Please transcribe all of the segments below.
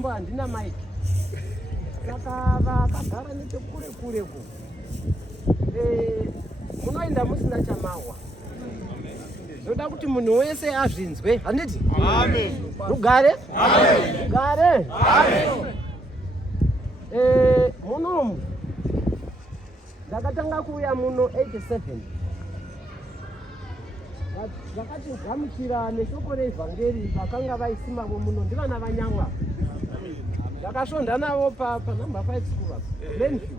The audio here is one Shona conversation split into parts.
mutombo handina maiki. Saka vakagara nechekure kureko. Munoenda musina chamawa. Ndoda kuti munhu wese azvinzwe. Handiti? Amen. Rugare? Amen. Rugare? Amen. Munomu ndakatanga kuuya muno 87. Vakati gamuchira neshoko reevhangeri vakanga vaisimavo muno ndivana vanyangwa. Ndakasvonda navo panumber 5 school Glenview.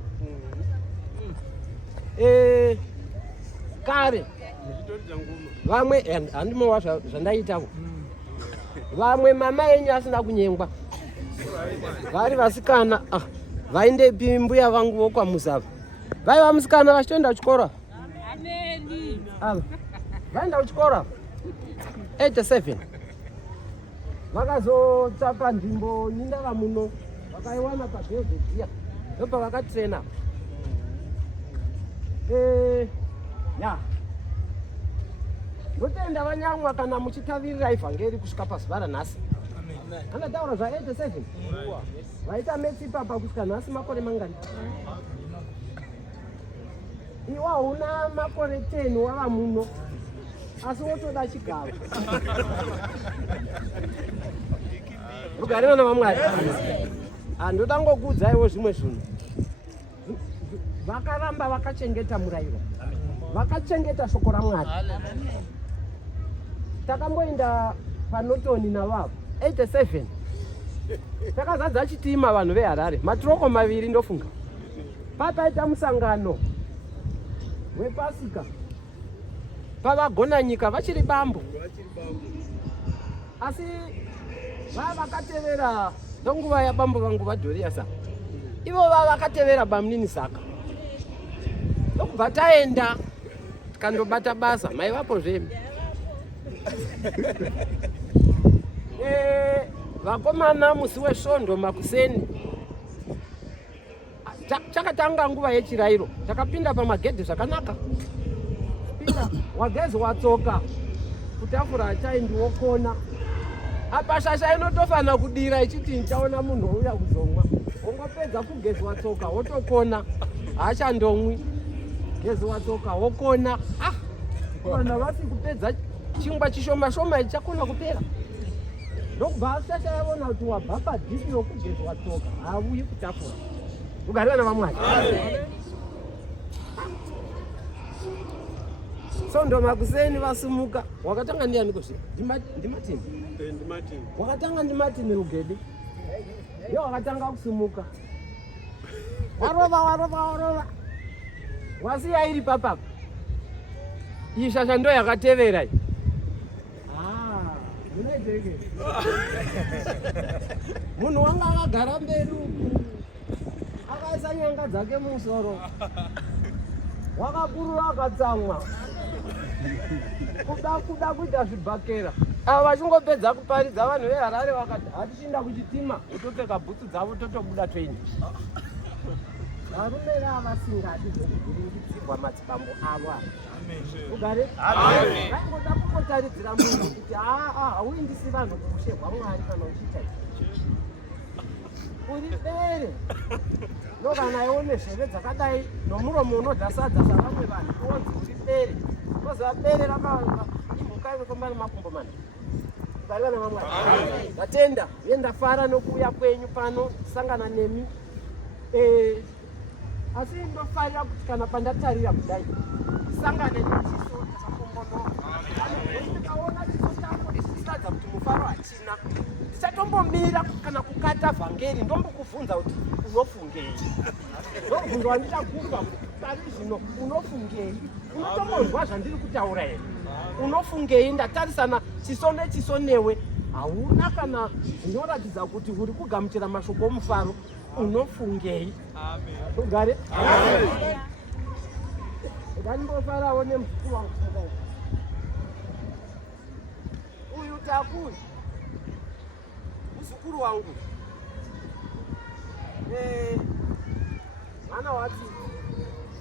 Kare vamwe handimowa zvandaitavo. Vamwe mama yenyu asina kunyengwa. Vari vasikana vaindepi mbuya vangu vokwamusava. Vaiva musikana vachitoenda kuchikora. Vaenda kuchikora 87. Vakazotsvaka nzvimbo nyindava muno vakaiwana paBelvedere ndopa vakatrena. Ndotoenda vanyamwa kana muchitavirira ivhangeri kusvika pasivara nhasi. Anataura zva87 vaita metsipa pakusvika nhasi makore mangani? Iwa hauna makore 10 wava muno asi wotoda chigaro. Rugare vana vaMwari. Ndoda ngokuudzaiwo zvimwe zvinhu. Vakaramba vakachengeta murayiro, vakachengeta shoko raMwari. Takamboenda paNotoni navavo 87. Takazadza chitima vanhu veHarare, matroko 2 ndofunga. Pakaita musangano wepasika pavagona nyika vachiri bambo. Asi vakatevera nonguva yabambo vangu vaDhoriasa. Ivo vakatevera bamunini Saka. Ndokubva taenda tikandobata basa mai vapo zvemi. Vakomana musi wesvondo makuseni chakatanga nguva yechirayiro. Takapinda pamagedhi zvakanaka. Pinda wagezi watsoka kutafura chaindi wokona. Apa shasha inotofana kudira ichiti nchaona munhu uya kuzomwa. Ungopedza kugezi watsoka wotokona. Haachandomwi. Gezi watsoka wokona. Kana vasi kupedza chingwa chishoma shoma ichakona kupera. Ndokubva shasha yaona kuti wabva padhipi yokugezi watsoka hauyi kutafura. Rugare vana vaMwari. Sondo makuseni vasumuka. Wakatanga ndiani kusvika? Ndimatini. Wakatanga ndimatini Rugede. Ndiye wakatanga kusumuka. Warova. Wasiya iri papapa. Iyi shasha ndo yakatevera. Munoiteke. Munhu wanga akagara mberi uku. Akaisa nyanga dzake musoro. Wakakurura akatsamwa. Kuda kuita zvibhakera. Ava vachingopedza kuparidza vanhu veHarare vakati hatichinda kuchitima kutopfeka bhutsu dzavo totobuda 20. Varume vavasingadi zvekuvhiringidzirwa madzibambo avo. Rugare? Vaingoda kungotaridzira munhu kuti hauindisi vanhu kuushe hwaMwari kana uchiita izvi. Uri bere. Nokana ione zheve dzakadai nomuromo unodya sadza savamwe vanhu uodzi uri bere. Koziva bere rakavanga imhuka inokomba nemakumbo mana. Rugare vana vaMwari. Vatenda uye ndafara nokuuya kwenyu pano kusangana nemi. Asi ndofarira kuti kana pandatarira kudai sangane nechiso chakakombonoka. Ndikaona chiso chako ichisadza kuti mufaro hachina. Ndichatombomira kana kukata vhangeri ndombokubvunza kuti unofungei. Ndobvunzwa ndichakupa pari zvino unofungei. Unotombonzwa zvandiri kutaura here. Unofungei ndatarisana chiso nechiso newe. Hauna kana zvinoratidza kuti uri kugamuchira mashoko omufaro. Unofungei. Rugare? Ndanimbofarawo nemukuru wangu. Uyu Takuri muzukuru wangu. Mwana wati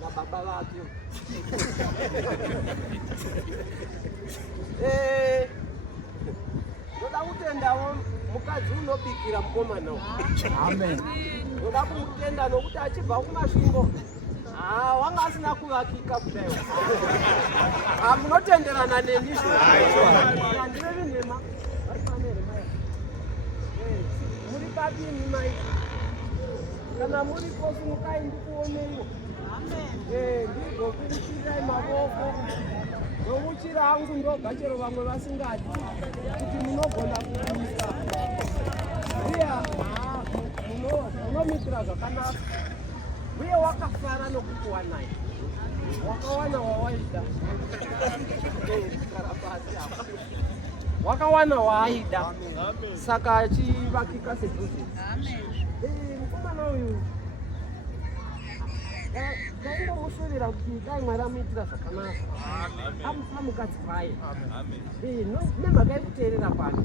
nababa vake. Ndoda kutendawo mukadzi unobikira mukomana amen ndoda kumutenda nokuti achibva kumasvingo wanga asina kuvakika kudai munotenderana nenizvo ndirevi nhema vari panerema muri papini mai kana muri kosumukai ndikuoneiwo ndigokuruchirai mavoko nomuchira hangu ndoga chero vamwe vasingadi kuti munogona kuisa uye munomitira zvakanaka uye wakafara nokukuwanai wakawana wawaida wakawana waaida saka achivakika seJoseph mukomana uyu taingomusuvira kuti dai Mwari amuitira zvakanaka amupa mukadzi waye nemhaka yekuteerera pano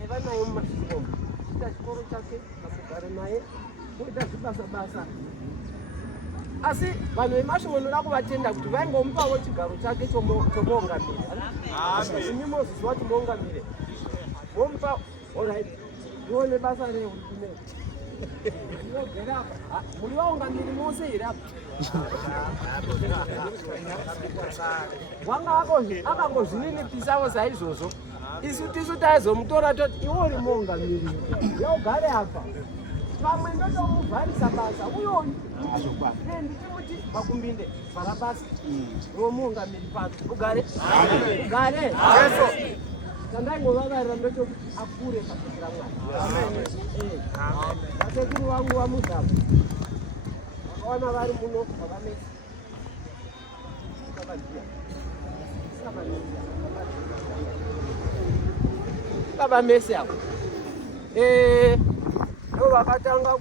aiva naye mumasvikomo ita chikoro chake amugare naye kuita zvibasa asi vanhu vemasvingo noda kuvatenda kuti vaingomupawo chigaro chake chomuungamiri imi moziziva kuti muungamire vomupa orit ione basa reu kunei muri vaungamiri mose here apa wanga akangozvininipisawo saizvozvo tisu taizomutora toti iwe uri muungamiri yaugare apa pamwe ndotomuvharisa basa uyoyu ndichimuti makumbinde vhara basa romuungamiri pano ugare tandaingovavarira ndochokuti akure pakuitira Mwari vasekuru vangu vamuzava vakawana vari muno vakamesa baba mese avo ndo vakatanga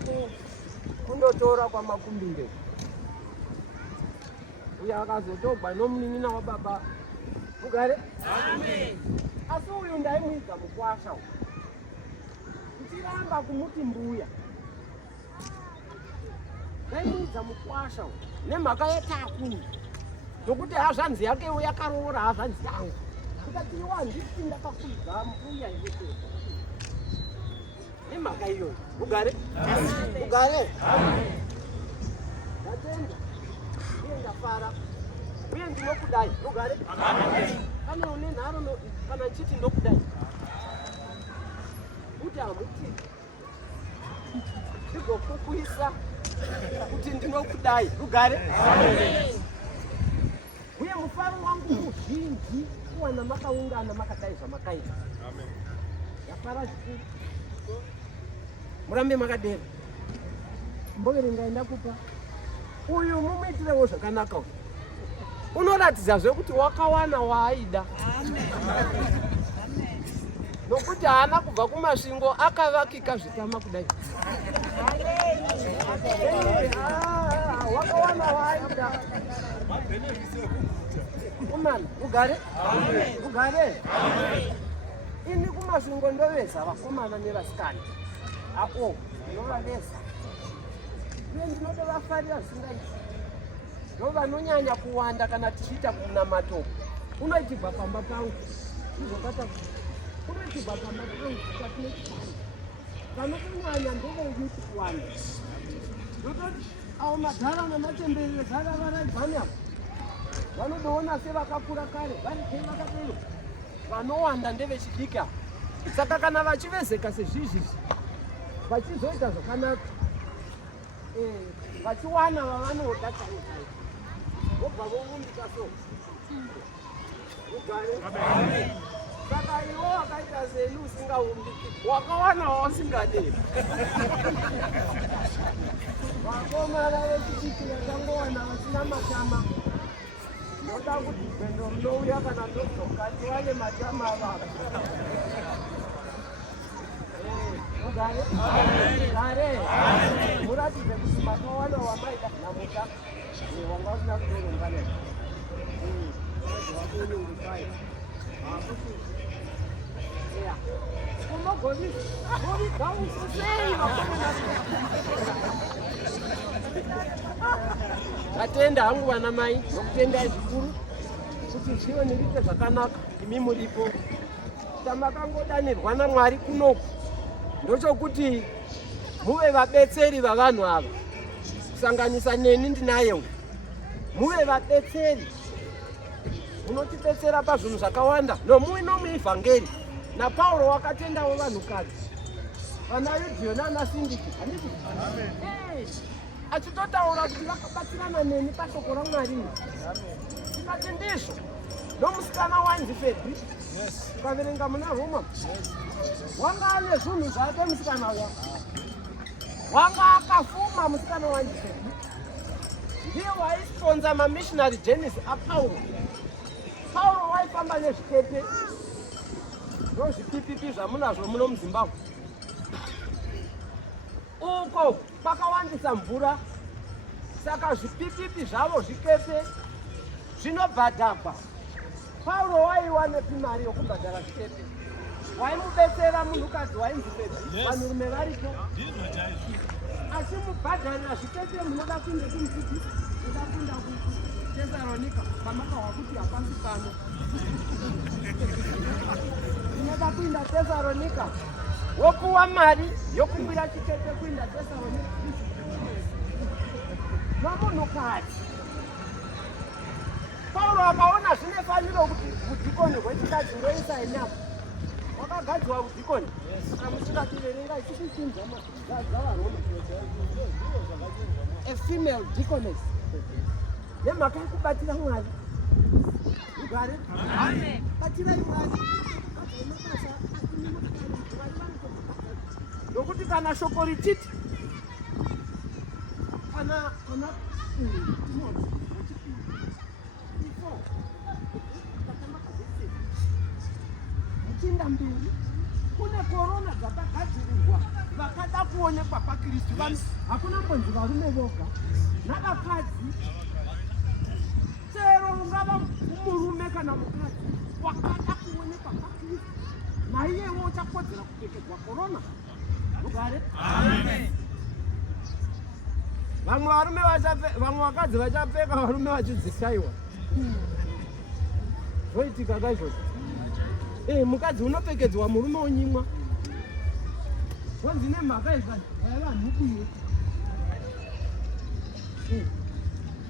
kundotora kwamakumbinde uye akazotogwa nomunin'ina wababa ugare asi uyu ndaimuidza mukwasha kuchiramba kumuti mbuya ndaimuidza mukwasha nemhaka yetakuru ndokuti hazvanzi yakewo yakaroora hazvanzi yangu tikati iwa handiti ndakakwidza mbuya iveteo nemhaka iyoyo ugare ndatenda uye ndafara uye ndinokudai ugare kana une nharo kana nchiti ndokudai kuti hamuti ndigokukuisa kuti ndinokudai ugare uye mufaro wangu muzhinji kuwana makaungana makadai zvamakaita yafara zvikuru murambe makadera mboverengai ndakupa uyu mumuitirewo zvakanaka uyu unoratidza zvekuti wakawana waaida nokuti haana kubva kumasvingo akavakika zvitama kudai wakawana waaida umana ugare ini kumasvingo ndoveza vakomana nevasikana ako inovaveza uye ndinotovafarira zvisingaiti ndovanonyanya kuwanda kana tichiita kunamato unoitirwa pamba pangu izokata unoitirwa pamba pangu kwatinechipanda panokunyanya ndoveuti kuwanda ndototi avo madhara namatemberere dhara varaibvanya vanodoona sevakakura kare vari kei vakadero vanowanda ndevechidika saka kana vachivezeka sezvizvizvi vachizoita zvakanaka vachiwana vavanoda chaizai vobva vovumbika so ugare saka iwo wakaita seni usingaumbiki wakawana wausingade vakomana vechidiki vakangowana vasina matama noda kuti gwendo rinouya kana ndodzoka tivane matama avava ugare muratidze kuti makawana wamaida namuta wanga usina kudoronganea wakunyungusai akuti unogovigaususei tatenda hangu vana mai nokutendai zvikuru kuti zvive nirite zvakanaka imi muripo chamakangodanirwa naMwari kunoku ndochokuti muve vabetseri vavanhu ava, kusanganisa neni ndinaye. Muve vabetseri, munotibetsera pazvinhu zvakawanda. Nomuino muivhangeri naPauro wakatendawo vanhukadzi vana Yudhiyo nana Sindiki, handiti? Achitotaura kuti vakabatsirana neni pashoko raMwari. Tikati ndizvo. Nomusikana wainzi Fedhi, ukaverenga muna Roma, wanga ane zvinhu zvake musikana wa. Wanga akafuma musikana wainzi Fedhi. Ndiye waisponza mamissionary journeys aPauro. Pauro waifamba nezvikepe nozvipipipi zvamunazvo muno muZimbabwe. Uko kwakawandisa mvura, saka zvipipipi zvavo zvikepe zvinobhadharwa. Pauro waiwana mari yokubhadhara zvikepe. Waimubetsera munhukadzi wainzi Fedhi, vanhurume varipo. Achimubhadharira zvikepe, munoda kuenda kumudzidzisi, munoda kuenda kuTesaronika, pamakahwa kuti hapasi pano. Munoda kuenda Tesaronika, wopuwa mari yokukwira chikepe kuenda Tesaronika. Nomunhukadzi Pauro akaona zvinefaniro kuti udhikoni hwechikadzi ndoisa enyama. Wakagadzwa udhikoni. Amusingativerengai tichichinja zvavaroma. A female deaconess. Yemhaka yekubatira Mwari. Ugare? Amen. Batirai Mwari. Nokuti kana shoko richiti kana mbiri kune korona dzakagadzirirwa vakada kuonekwa paKristu. Hakuna mbonzi varume voga navakadzi, chero ungava murume kana mukadzi wakada kuonekwa paKristu, naiyewo uchakodzera kupfekedzwa korona. Ugare? Amen. Vamwe vakadzi vachapfeka, varume vachidzishaiwa. Zvoitika kaizvozvo. Mukadzi unopfekedzwa, murume onyimwa. Wanzi nemhaka yevanhukuye.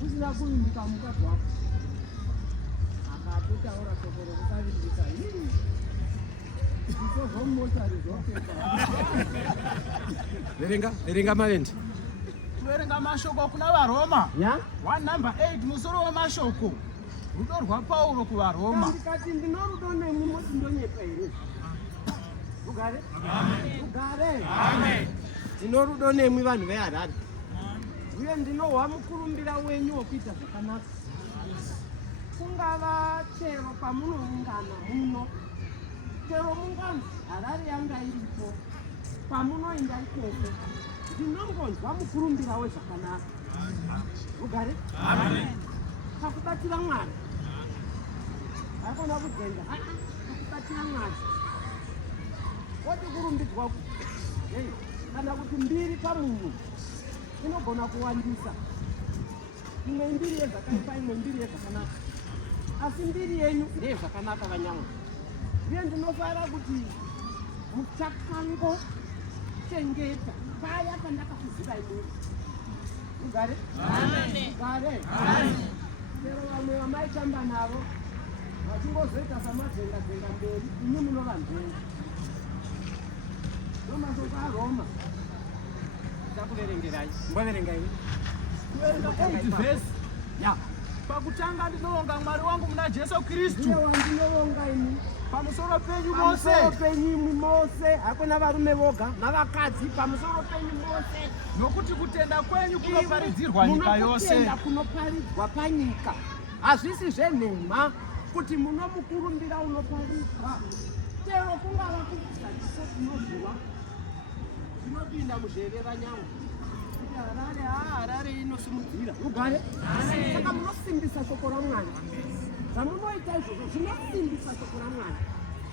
Usina kuvimbika mukadzi wako akatotaura shoko rokusavimbika, izvo zvomotari zvopfeka. Verenga mavendi. Kuverenga mashoko kuna vaRoma 1:8 musoro wemashoko. Rudo rwaPauro kuvaRoma. Ndikati ndino rudo nemwi moti ndonyepa here? Ugare? Amen. Ugare? Amen. Ndino rudo nemwi vanhu veHarare. Uye ndinohwa mukurumbira wenyu wokuita zvakanaka. Kungava chero pamunoungana muno, chero munganzi Harare yanga iripo, pamunoenda ikoko, ndinongonzwa mukurumbira wezvakanaka. Ugare? Amen. Pakubatira Mwari. Hakuna kujenga. Pakubatira Mwari. Woti kurumbidzwa kana kuti mbiri pamunhu inogona kuwandisa. Imwe mbiri yezvakaipa, imwe mbiri yezvakanaka. Asi mbiri yenyu ndeyezvakanaka vanyama. Uye ndinofara kuti muchakango chengeta paya pandakakuziva imwe. Ugare? Amen. Ugare? Amen. Chero vamwe vamaitamba navo vachingozoita samazenga mberi, imi munova nzenga. Nomashoko aRoma takuverengerai. Mbaverengai. Kuverenga 8 verse. Pakutanga ndinovonga Mwari wangu muna Jesu Kristu. Ndiye wandinovonga ini. Pamusoro penyu mose. Pamusoro penyu mose. Hakuna varume voga navakadzi, pamusoro penyu mose. Nokuti kutenda kwenyu kunoparidzirwa nyika yose. Kutenda kunoparidzwa panyika. Hazvisi zvenhema kuti munomukurumbira unoparidzwa. Chero kungava kudzadzisa tinoziva. Tinopinda muzheve vanyama. Harare inosimudzira. Ugare? Saka munosimbisa shoko raMwari. Zvamunoita izvozvo zvinosimbisa shoko raMwari.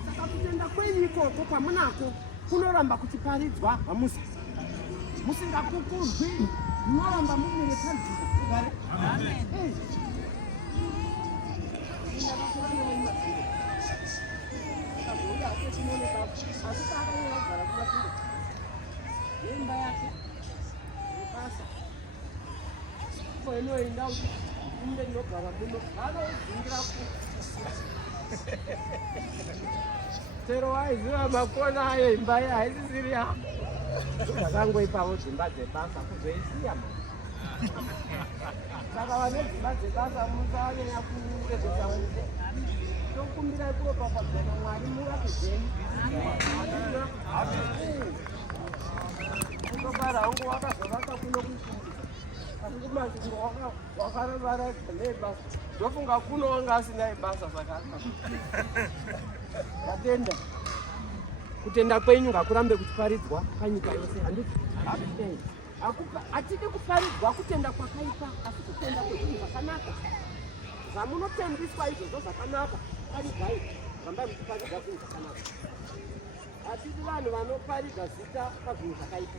Saka kutenda kwenyu ikoko pamunako kunoramba kuchiparidzwa hamusi. Musingakukurwi, munoramba mumire panzira. Ugare? Amen. uya atinooneka asi paakanyagara kumashure imba yake basa inoenda kuti inde ndinogara muno vanozingira chero waiziva makona ayo imba ye haisisiri yako ndakangoipawo dzimba dzebasa kuzoisiya saka vane dzimba dzebasa musanyanya kurezesaunze tokumbira kuropafadzana Mwari murakizeni kutobara hangu wakazovaka kuno kuifundisa asi kumasvingo wakarevara nebasa ndofunga kuno wanga asina ibasa saka vatenda kutenda kwenyu ngakurambe kuchiparidzwa panyika yose handiti hatidi kuparidzwa kutenda kwakaipa asi kutenda kwezvinhu zvakanaka zvamunotendiswa izvozvo zvakanaka paridzai rambai muchiparidza zvinhu zvakanaka hatidi vanhu vanoparidza zita pazvinhu zvakaipa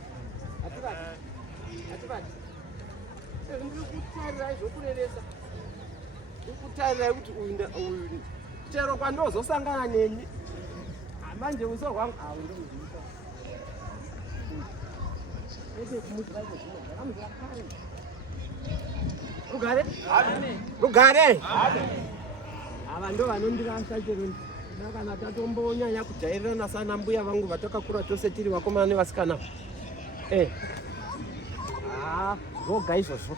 hativati ndiri kutarirai zvokureresa ndiri kutarirai kuti uyu chero kwandozosangana neni manje uso hwangu ndozviita rugare ava ndo vanondirasa chero kana tatombonyanya kujairirana sana mbuya vangu vatakakura tose tiri vakomana nevasikana voga izvozvo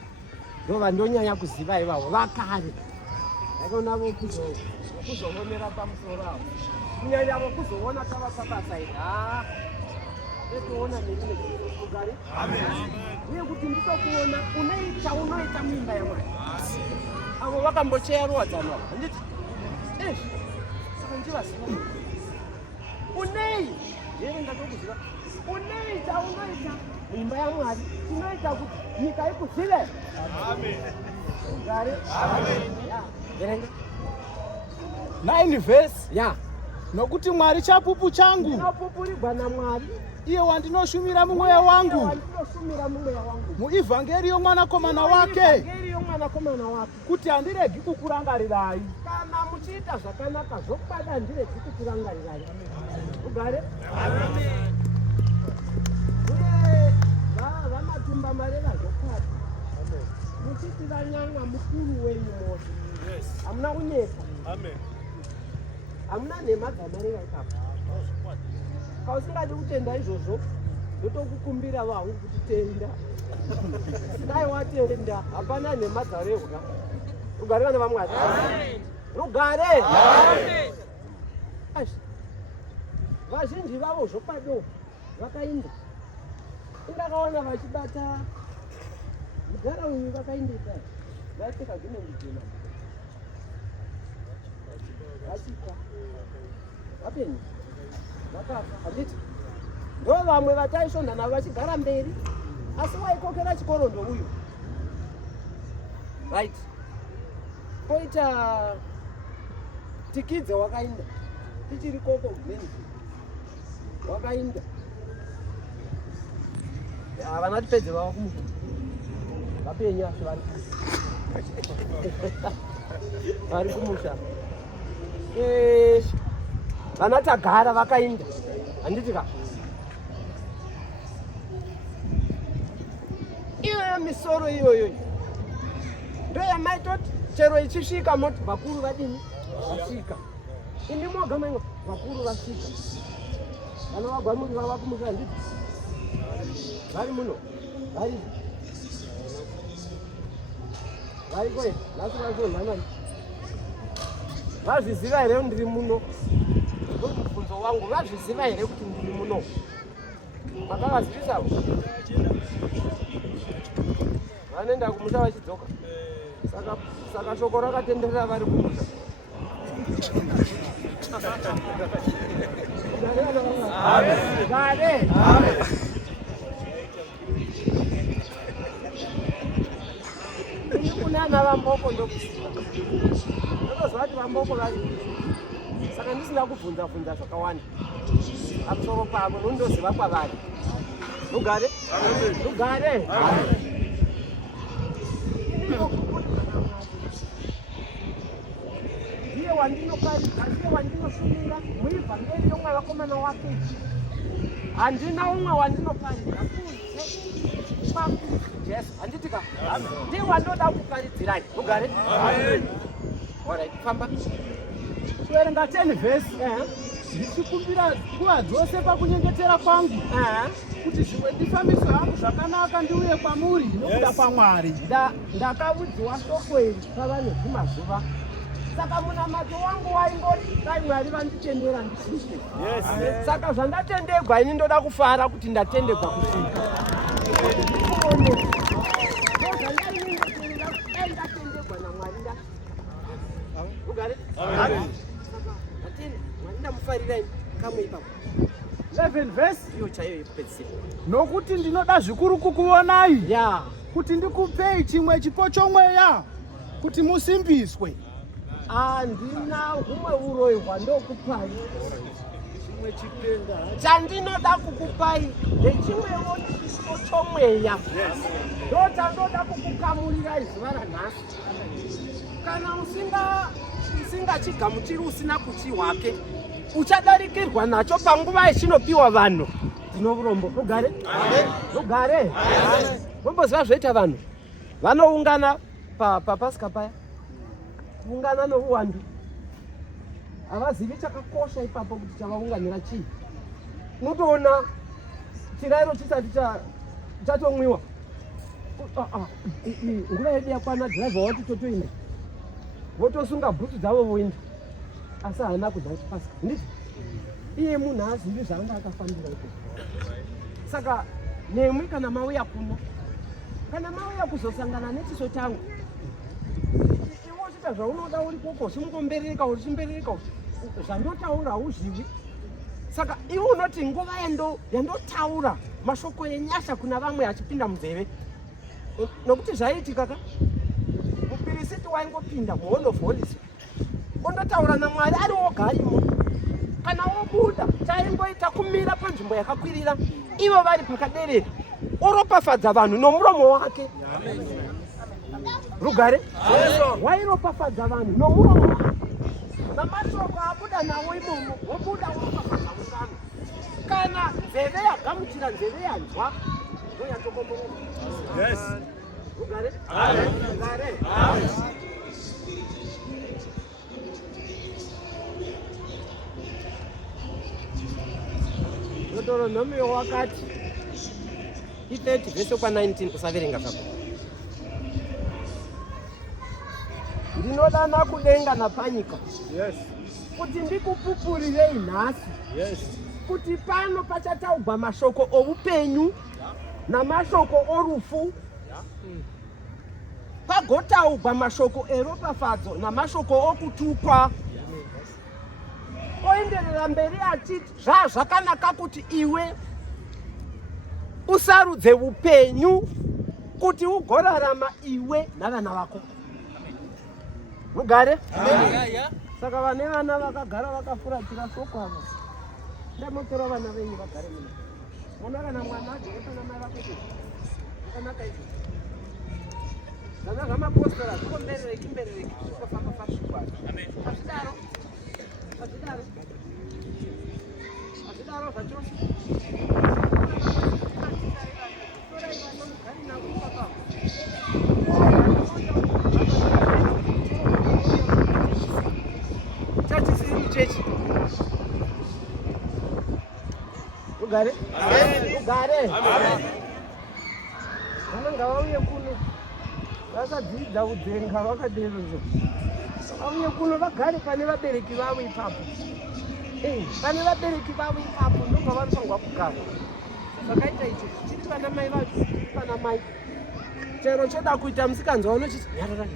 ndo vandonyanya kuziva ivavo vakare aikona vokuzovonera pamusoro avo kunyanya vokuzoona tavapabasa iri etoona nerimwe kugari uye kuti nditokuona unoita muimba yaMwari avo vakambocheya ruwadzano avo handiti saka ndivaziva unei jerenga tokuziva unei chaunoita muimba yaMwari tinoita kuti nyika ikuzive ugare verenga 9 verse ya nokuti Mwari chapupu changu ndinopupurigwa naMwari iye wandinoshumira mumweya wangu muivhangeriyo mwanakomana wake kuti handiregi kukurangarirai kana muchiita zvakanaka zvokwada handiregi kukurangarirai ugare uye vamatumba mareva zvokwadi muchiti vanyanya mukuru wenyu mose hamuna kunyepa hamuna nhema dzamareva ikapa kausingadi kutenda izvozvo ndotokukumbira vangu kuti tenda dai watenda hapana nhema dzarehwa rugare vana vaMwari rugare vazhinji vavo zvokwado vakainda indakaona vachibata mugara uyu vakaindika vaipfeka zvine mujena vasika vapenyu vakafa handiti ndo vamwe vataisonda navo vachigara mberi asi waikokera chikoro ndo uyu right poita tikidze wakainda tichiri koko glenzi wakainda havana tipedze vava kumuka vapenyu asi vari kumusha vana tagara vakainda handiti ka iyoyo misoro iyoyo ndo yamaitoti chero ichisvika moti vakuru vadini vasvika indi moga maingo vakuru vasvika vana vagwamuri vava kumusha handiti vari muno vari kwe nhasi vazonhanani vazviziva here ndiri muno ndo mubvunzo wangu vazviziva here kuti ndiri muno makavazivisa vanoenda kumusha vachidzoka saka shoko rakatenderera vari kumusha gare ini kunana vamboko ndokuziva ndotozva kuti vamboko vari saka ndisina kubvunza zvakawanda pamusoro pavo nondoziva kwavari rugare rugare ndiye wandinoparidza, ndiye wandinoshumira muivhangeri yomwe vakomana wake. Handina umwe wandinoparidza kunze kwaKristu Jesu. Handitika ndiye wandoda kuparidzirai. Mugare. Alright, famba. Kuverenga 10 vhesi. Ndichikumbira nguva dzose pakunyengetera kwangu kuti zvimwe ndifambiswe hangu zvakanaka ndiuye kwamuri nokuda kwaMwari. Ndakaudziwa shoko iri pavane zvimazuva. Saka munamato wangu waingoti dai Mwari vanditendera ndisvike. Saka zvandatendegwa ini ndoda kufara kuti ndatendegwa kusvika. Ndatendegwa naMwari ugare. Ndamufarira kamwe ipapo. 11 vhesi. Iyo chaiyo yekupedzisira. Nokuti ndinoda zvikuru kukuonai. Ya. Kuti ndikupei chimwe chipo chomweya kuti musimbiswe. Handina humwe uroyi hwandokupai. Chimwe chipenga. Chandinoda kukupai ndechimwewo chipo chomweya. Ndoda kukukamurira zuva ranhasi. Kana usingachigamuchiri usina kuchihwake, uchadarikirwa nacho panguva ichinopiwa vanhu. Ndino urombo. Ugare? Ugare? Momboziva zvoita vanhu. Vanoungana papasika paya. Kuungana nouwandu. Havazivi chakakosha ipapo kuti chavaunganira chii. Unotoona chirayiro chisati chatomwiwa. Nguva yedu yakwana dhiraivha wati totoenda. Votosunga bhutsu dzavo voenda. Asi haana kudza chipasika. Nditi iye munhu haazivi zvaanga akafambira iko. Saka nemwi kana mauya kuno, kana mauya kuzosangana nechiso changu, iwo uchita zvaunoda uri koko uchimugomberereka uchimberereka zvandotaura hauzvivi. Saka iwe unoti nguva yandotaura mashoko enyasha kuna vamwe achipinda munzeve. Nokuti zvaiitika ka mupirisiti waingopinda muhall of holies ondotaura naMwari ari woga arimo. Kana wobuda chaingoita kumira panzvimbo yakakwirira ivo vari pakaderera oropafadza vanhu nomuromo wake. Rugare wairopafadza vanhu nomuromo wake namashoko abuda nawo imomo wobuda woropafadza mutano. Kana nzeve yagamuchira nzeve yanzwa ndoyatokomborera. Rugare. Rugare. Dotoro Nomeo wakati i30 vhesi kwa19 kusaverenga zvako. Ndinodana kudenga napanyika kuti ndikupupurirei nhasi kuti pano pachataugwa mashoko oupenyu namashoko orufu, pagotaugwa mashoko eropafadzo namashoko okutukwa. Oenderera mberi achiti zvakanaka kuti iwe usarudze upenyu kuti ugorarama iwe navana vako. Mugare? Saka vane vana vakagara vakafuratira shoko ava. Ndamotora vana venyu vagare muno. Mwana kana mwana agere pana mai vake. Zvakanaka izvo. Zvana zvamapostora zvikomberereki mberereki kufamba pasvikwa. Azvidaro. Azvidaro. Azvidaro zvachose. Chechi. Ugare? Ugare. Vanenge vauye kuno vakadzidza udzenga vakaderozvo. Vauye kuno vagare pane vabereki vavo ipapo. Pane vabereki vavo ipapo ndobva vanofanirwa kugara. Zvakaita icho tiri vana mai vacho pana mai. Chero choda kuita musikanzwa unochiti nyarara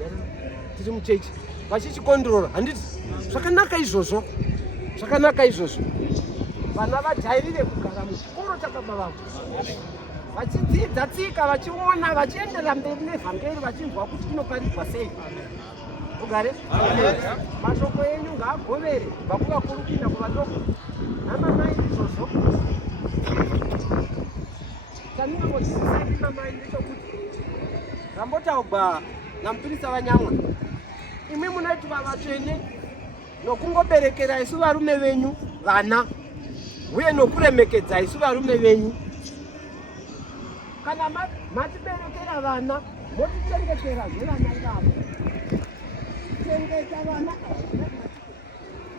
tiri muchechi vachichikondorora. Handiti zvakanaka izvozvo. Zvakanaka izvozvo. Vana vajairire kugara muchikoro chakaba vavo. Vachidzidza tsika vachiona vachienderera mberi nevhangeri vachinzwa kuti inoparidzwa sei. Ugare? Mashoko enyu ngaagovere kubva kuvakuru kuenda kuvadoko. Namamai izvozvo. Chandinongodzidzisai mamai ndechekuti rambotaugwa namupurisa vaNyamwa. Imwe munaiti vavatsvene nokungoberekera isu varume venyu vana uye nokuremekedza isu varume venyu. Kana matiberekera vana motichengetera zvevana ivavo. Chengeta vana,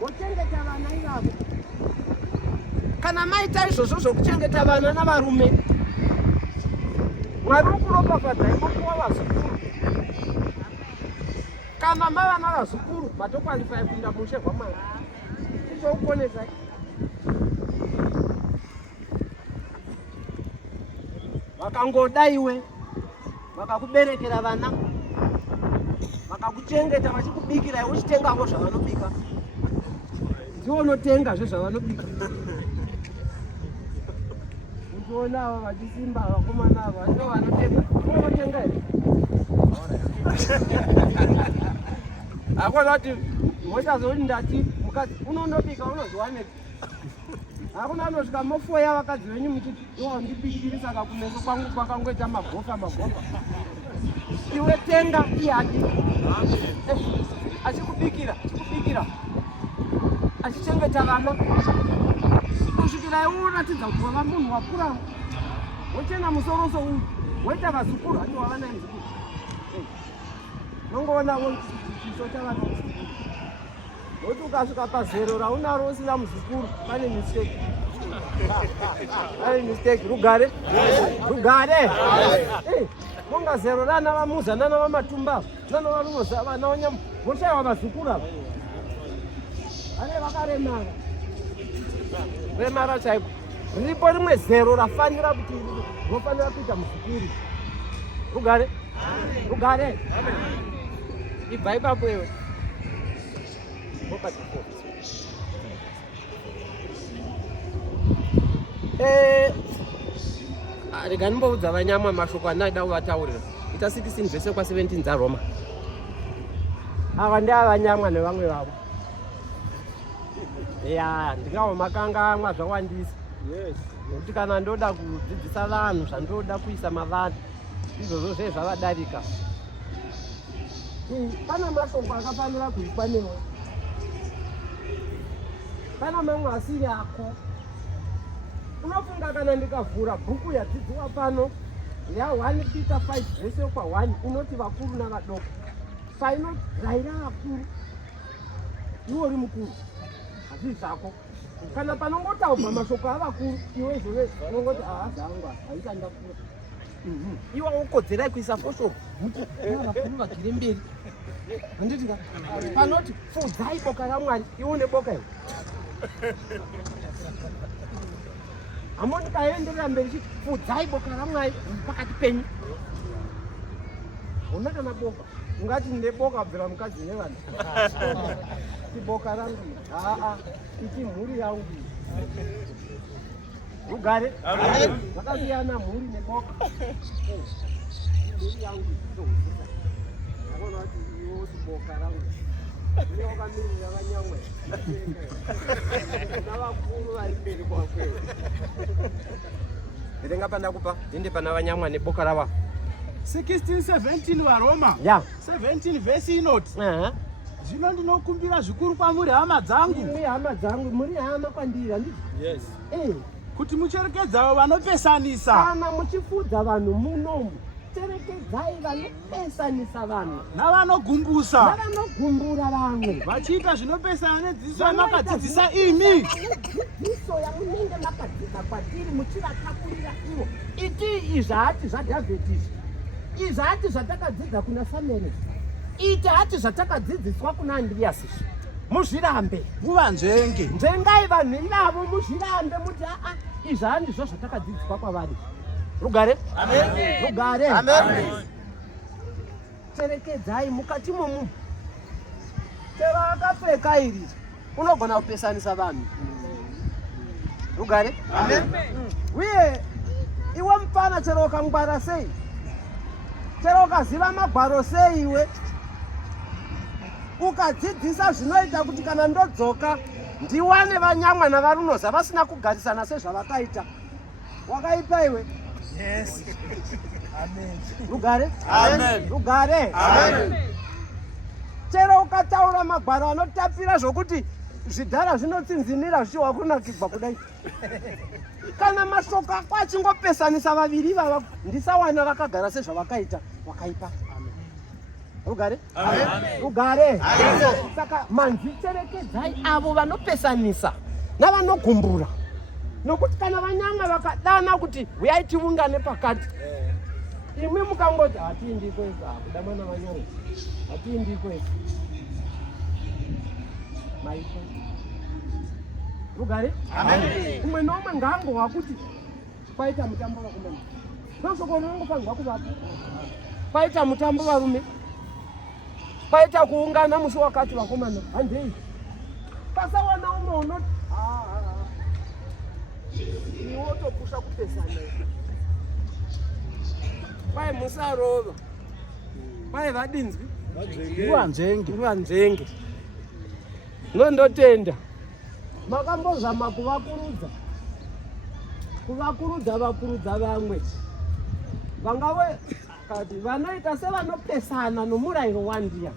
mochengeta vana ivavo. Kana maita izvozvo zvokuchengeta vana navarume, Mwari ukuropafadza imokuwa vazukuru. Kana mava navazukuru matokwalifai kupinda mushe hwamwari. Ichoukonesa vakangoda iwe vakakuberekera vana vakakuchengeta vachikubikira iwe uchitengavo zvavanobika ndiwo unotengazve zvavanobika. Uchiona avo vachisimba vakomana avo ndo vanotenga unotenga here akona kuti mochazoti ndati mukadzi unondobika unozviwanei. Hakuna anosvika mofoya vakadzi venyu muchiti iwo ndibikiri saka kumeso kwangu kwakangoita magofa. Iwe tenga iye achikubikira achichengeta vana kusvikira iwe uratidza kuti wava munhu wakura wochena musoroso uyu woita vazukuru hati wava naizukuru nongoonavo chiso chavana nokuti ukasvika pazero raunaro usina muzukuru pane mistake. Rugare monga zero rana vamuza nana vamatumba nana varumoza vana wanyama voshayiwa vazukuru ava ane vakaremara chaiko. Riripo rimwe zero rafanira kuti rofanira kuita muzukuru. Rugare ibva ipapo iwe rega ndimboudza vanyama mashoko andaida kuvataurira. Ita 16 vhese kwa 17 dzaRoma. Ava ndeavanyamwa nevamwe vavo. Ndingawo makangamwa zvawandisa. Nokuti kana ndoda kudzidzisa vanhu zvandoda kuisa mavari izvozvo zvezvavadarika. Pana mashoko akafanira kuitwa newe. Pana mamwe asiri ako. Unofunga kana ndikavhura bhuku yadzidziwa pano ya1 Peter 5 vhese kwa 1 unoti vakuru navadoko. Painodzaira vakuru iwe uri mukuru hazvii zvako. Kana panongotaurwa mashoko avakuru iwe izvove unongoti hazangu haita ndakura. Iwe ukodzera kuisa foshoro vakuru vagire mberi. Handitika panoti fudzai boka raMwari iwe une boka iri. Hamoni kaenderera mberi chiti fudzai boka raMwari pakati penyu. Una kana boka ungati ndeboka kubvira mukadzi nevana tiboka rangu iti mhuri yangu. Rugare vakasiyana mhuri neboka. Mhuri yangu akona kuti iwe uti boka rangu ine wakamirira vanyamwe navakuru vari mberi kwakwe. Verenga pandakupa ende pana vanyamwa neboka rava 16:17 vaRoma 17 vhesi inoti zvino ndinokumbira zvikuru kwamuri hama dzangu. Muri hama dzangu, muri hama kwandiri handiti? Yes. Kuti mucherekedzawo vanopesanisa. Kana muchifudza vanhu munomu cherekedzai vanopesanisa vanhu navanogumbusa navanogumbura vamwe vachiita zvinopesana nedzidziso yamakadzidzisa imi. Dzidziso yamunenge makadzidza kwatiri muchivatakurira ivo. Iti izvi hati zvaDhavhidhi, izvi hati zvatakadzidza kuna Samueri, iti hati zvatakadzidziswa kuna Andreasi. Muzvirambe nguva nzvenge nzvengai vanhu ivavo, muzvirambe muti izvi handizvo zvatakadzidziswa kwavari. Rugare rugare cherekedzai mukati momunhu. Chero akapfeka iri unogona kupesanisa vanhu. Rugare uye iwe mufana chero ukangwara sei, chero ukaziva magwaro sei, iwe ukadzidzisa zvinoita kuti kana ndodzoka ndiwane vanyamwa navarunoza vasina kugarisana sezvavakaita, wakaipa iwe. Yes. Amen. Rugare Amen. Rugare Amen. chero ukataura magwaro anotapira zvokuti zvidhara zvinotsinzinira zvichiwa kunakigwa kudai. Kana mashoko ako achingopesanisa vaviri vava ndisawana vakagara sezvavakaita wakaipa. Rugare? Rugare. Saka manzvicherekedzai avo vanopesanisa navanogumbura. Nokuti kana vanyanga vakadana kuti uyai tiungane pakati. Imwe mukangoti hatiendi kwega kuda mwana vanyanga. Hatiendi kwega. Maiko. Rugare? Umwe nomwe ngango wakuti kwaita mutambo vakomana. Nosoko nongofanirwa kuvapo. Kwaita mutambo varume. Kwaita kuungana musi wakati vakomana. Handei. Pasawana umwe unoti iwotopusha kupesana. Kwai musarova. Kwai vadinzwi. Ruvanzenge. Nondotenda. Makambozama kuvakurudza vamwe. Vangave kati vanoita sevanopesana nomurayiro wandiya.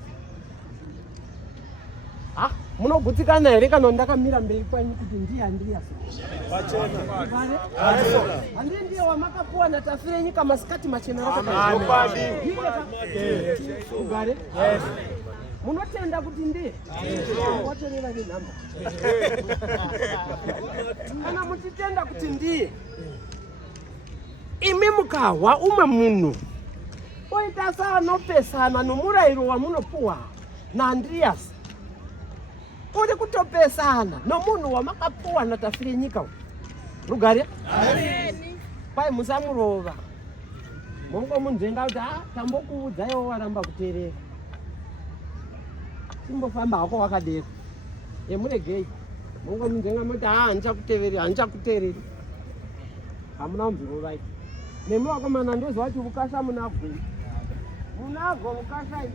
Munogutsikana here kana ndakamira mberi kwanyu kuti ndiya. Handii ndiye wamakapuwa natafire nyika masikati machena rakati. Ugare? Munotenda kuti ndiye? Waterera nenhamba. Kana muchitenda kuti ndiye, imi mukahwa umwe munhu oita seanopesana nomurayiro wamunopuwa naAndreas, uri kutopesana nomunhu wamakapuwa natafire nyika. Rugare? Kwai musamurova. Mungomunzvenga kuti tambokuudzaiwo waramba kuteerera. Simbofamba hako wakadero. Muregei. Mungomunzvenga muti handichakuteereri. Hamuna mumbirovai. Nemi wakomana ndoziva kuti ukasha munagwe. Munagwa ukasha iyi.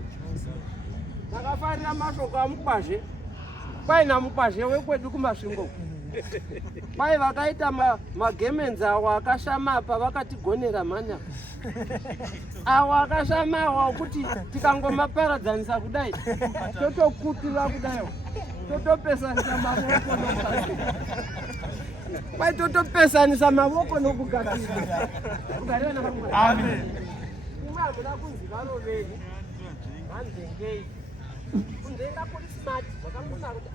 Ndakafarira mashoko amukwazhe. Kwai namukwazhe wekwedu kumasvingo. Kwai vakaita magemenzi awo akashama apa vakatigonera mhanya. Awo akashama awo kuti tikangomaparadzanisa kudai totokutira kudai. Totopesanisa mavoko nokugadzira. Kwai totopesanisa mavoko nokugadzira. Ugare navangu. Amen. Umwe hamuna kunzi varoveni. Vanzengei. Kunzenga kuri smart. Vakambona kuti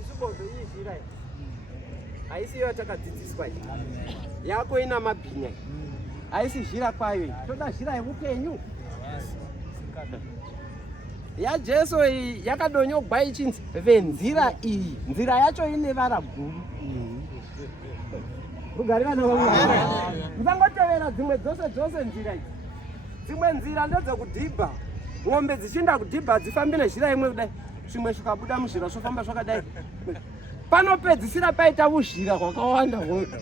isibozvo iyi zhira iyi. Haisi yatakadzidziswa iyi. Yako ina mabhinya iyi. Haisi zhira kwayo iyi. Toda zhira yemupenyu. YaJesu iyi yakadonyogwa ichinzi venzira iyi. Nzira yacho ine vara guru. Rugare vana vangu. Musangotevera dzimwe dzose nzira idzi. Dzimwe nzira ndedzekudhibha. Ng'ombe dzichinda kudhibha dzifambi nezhira imwe kudai. Zvimwe zvikabuda muzhira zvofamba zvakadai. Panopedzisira paita uzhira hwakawanda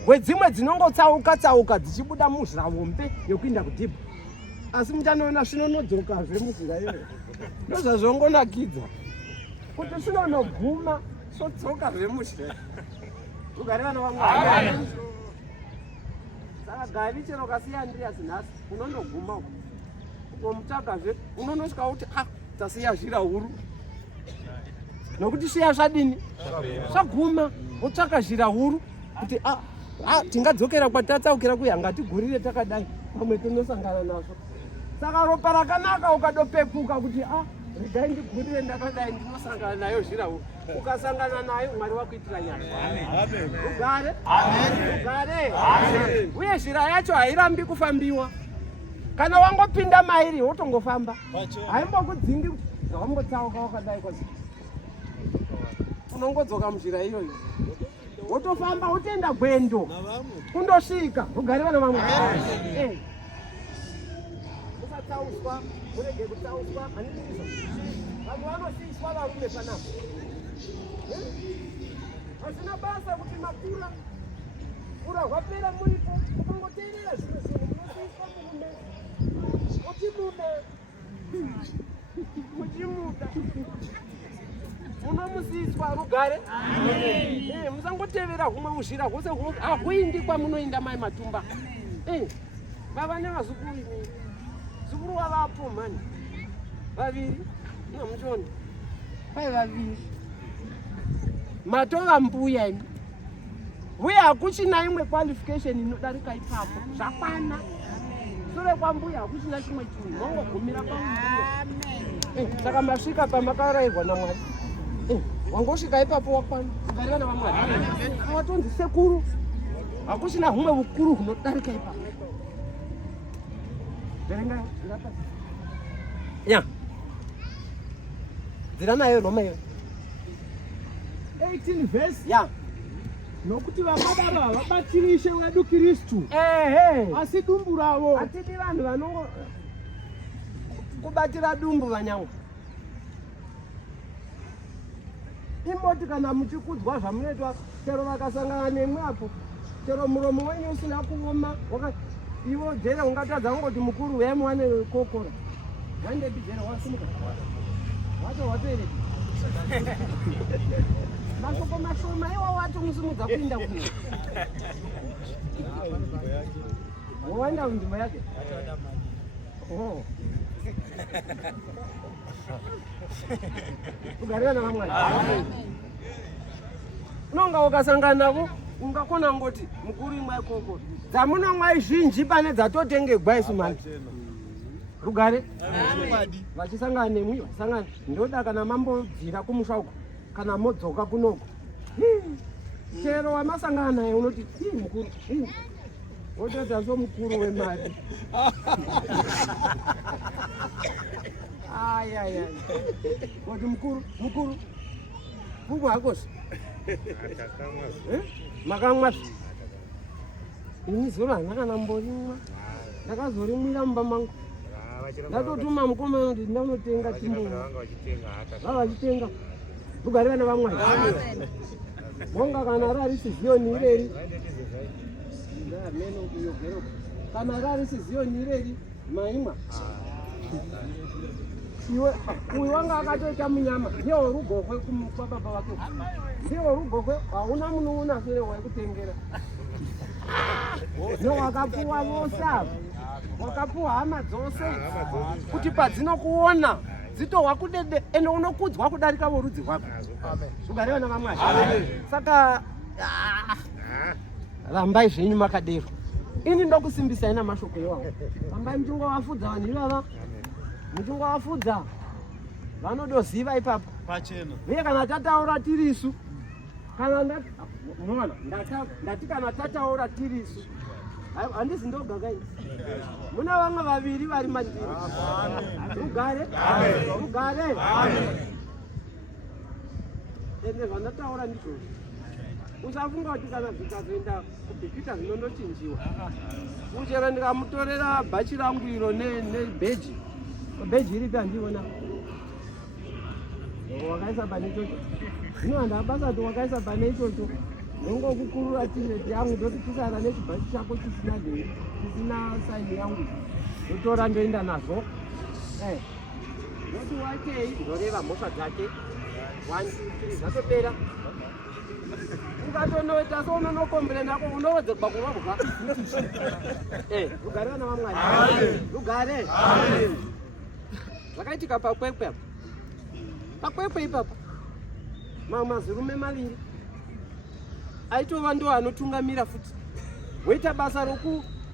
hwedzimwe dzinongotsauka dzichibuda muzhira hombe yokuinda kudhibha. Asi muchanoona zvinonodzokazve muzhira iyoyo. Ndozvazvongonakidza kuti zvinonoguma sodzokazve muzhira. Ugare vana vangu. Saka Gavi chero kasiya Andreas nhasi unondoguma uko. Ukomutsvagazve unonosvika kuti tasiya zhira huru. Nokuti shiya zvadini? Zvaguma wotsvaka zhira huru kuti tingadzokera kwatatsaukira kuya ngatigurire takadai pamwe tinosangana nazvo. Saka ropa rakanaka ukadopepuka kuti regai ndigurire ndakadai ndinosangana nayo zhira huru. Ukasangana nayo Mwari wakuitira nyasha. Amen. Ugare? Amen. Ugare? Amen. Uye zhira yacho hairambi kufambiwa. Kana wangopinda mairi wotongofamba. Haimbokudzingi kuti wambotsauka wakadai kwazvo. Unongodzoka muzhira iyoyo. Wotofamba wotoenda gwendo. Kundosvika. Ugare vana vamwe. Musatsauswa, murege kutsauswa, handizvo. Vanhu vanosiyiswa varume panapo. Hazvina basa kuti makura hwapera muripo, ukangoteerera zvimwe zvinhu munosiyiswa murume. Muchimuda. Unomusiyiswa. Rugare? Musangotevera humwe uzhira hwose hahuindi kwamunoinda mai matumba. Vava nevazukuru imwe. Zukuru wavapo mani. Vaviri. namuchona kwai vaviri matova mbuya imi mbuya hakuchina imwe qualification inodarika ipapo zvakwana sure kwambuya hakuchina chimwe chinhu mongogumira pambuya saka masvika pamakarairwa naMwari wangosvika ipapo wakwana kugarira navamwari watonzi sekuru hakuchina humwe ukuru hunodarika ipapo verenga ya dzira nayo Roma iyo 18 verse ya nokuti vakadaro havabatiri Ishe wedu Kristu asi dumbu ravo. hatidi vanhu vanongo kubatira dumbu vanyangwa imboti kana muchikudzwa zvamunoitwa chero vakasangana nemwe apo chero muromo wenyu usina kuoma ivo jere ungatadza kungoti mukuru wemuwane kokora wandepi jere wasumuka wacho watoereka mashoko mashoma iwo wati musumudza kuinda kuno waenda kunzvimbo yake kugarira navamwari unonga ukasangana navo ungakona ngoti mukuru imwai kokora dzamunomwai zhinji pane dzatotenge gwaisu mani rugare vachisangana nemwi vasangana ndoda kana mambodzira kumusha uko kana modzoka kunoko chero wamasangana naye unoti mukuru wotota so mukuru wemari ayaya woti mukuru pfungwa hakosi makamwa ini zuva handakana mborimwa ndakazorimwira mumba mangu ndatotuma mukoma kuti ndanotenga timbo vavachitenga kugarira navamwari monga kana rarisi ziyoni ireri kana rarisi ziyoni ireri maimwa iwe uyu wanga akatoita munyama ndiwo rugokwe kwababa vake ndiwo rugokwe hauna munun'una sere waikutengera nowakapuwa vose ava wakapuwa hama dzose kuti padzinokuona dzitohwa kudede ende unokudzwa kudarika vorudzi rwako kugarira navamwari saka rambai zvenyu makadero ini ndokusimbisai namashoko iwawo rambai muchingowafudza vanhu ivava muchingowafudza vanodoziva ipapo uye kana tataura tirisu kana ndati kana tataura tirisu handisi ndogagai muna vamwe vaviri vari mandiri rugare ende zvandataura ndizvozvo usafunga kuti kana zvikazoenda kubhikita zvinondochinjiwa uchero ndikamutorera bhachi rangu iro nebheji bheji iri tandiona wakaisa pane ichocho zvino handabasati wakaisa pane ichocho nongokukurura tisheti yangu ndoti tisara nechibhachi chako chisina dheri chisina saini yangu ndotora ndoenda nazvo noti wakei ndoreva mhosva dzake 1 2 3 zvatopera ukatonoita sounonokomberendako unowedzegwa kurorwa rugarira navamwari rugare zvakaitika pakwekwe ipapa mazirume maviri aitova ndo anotungamira futi woita basa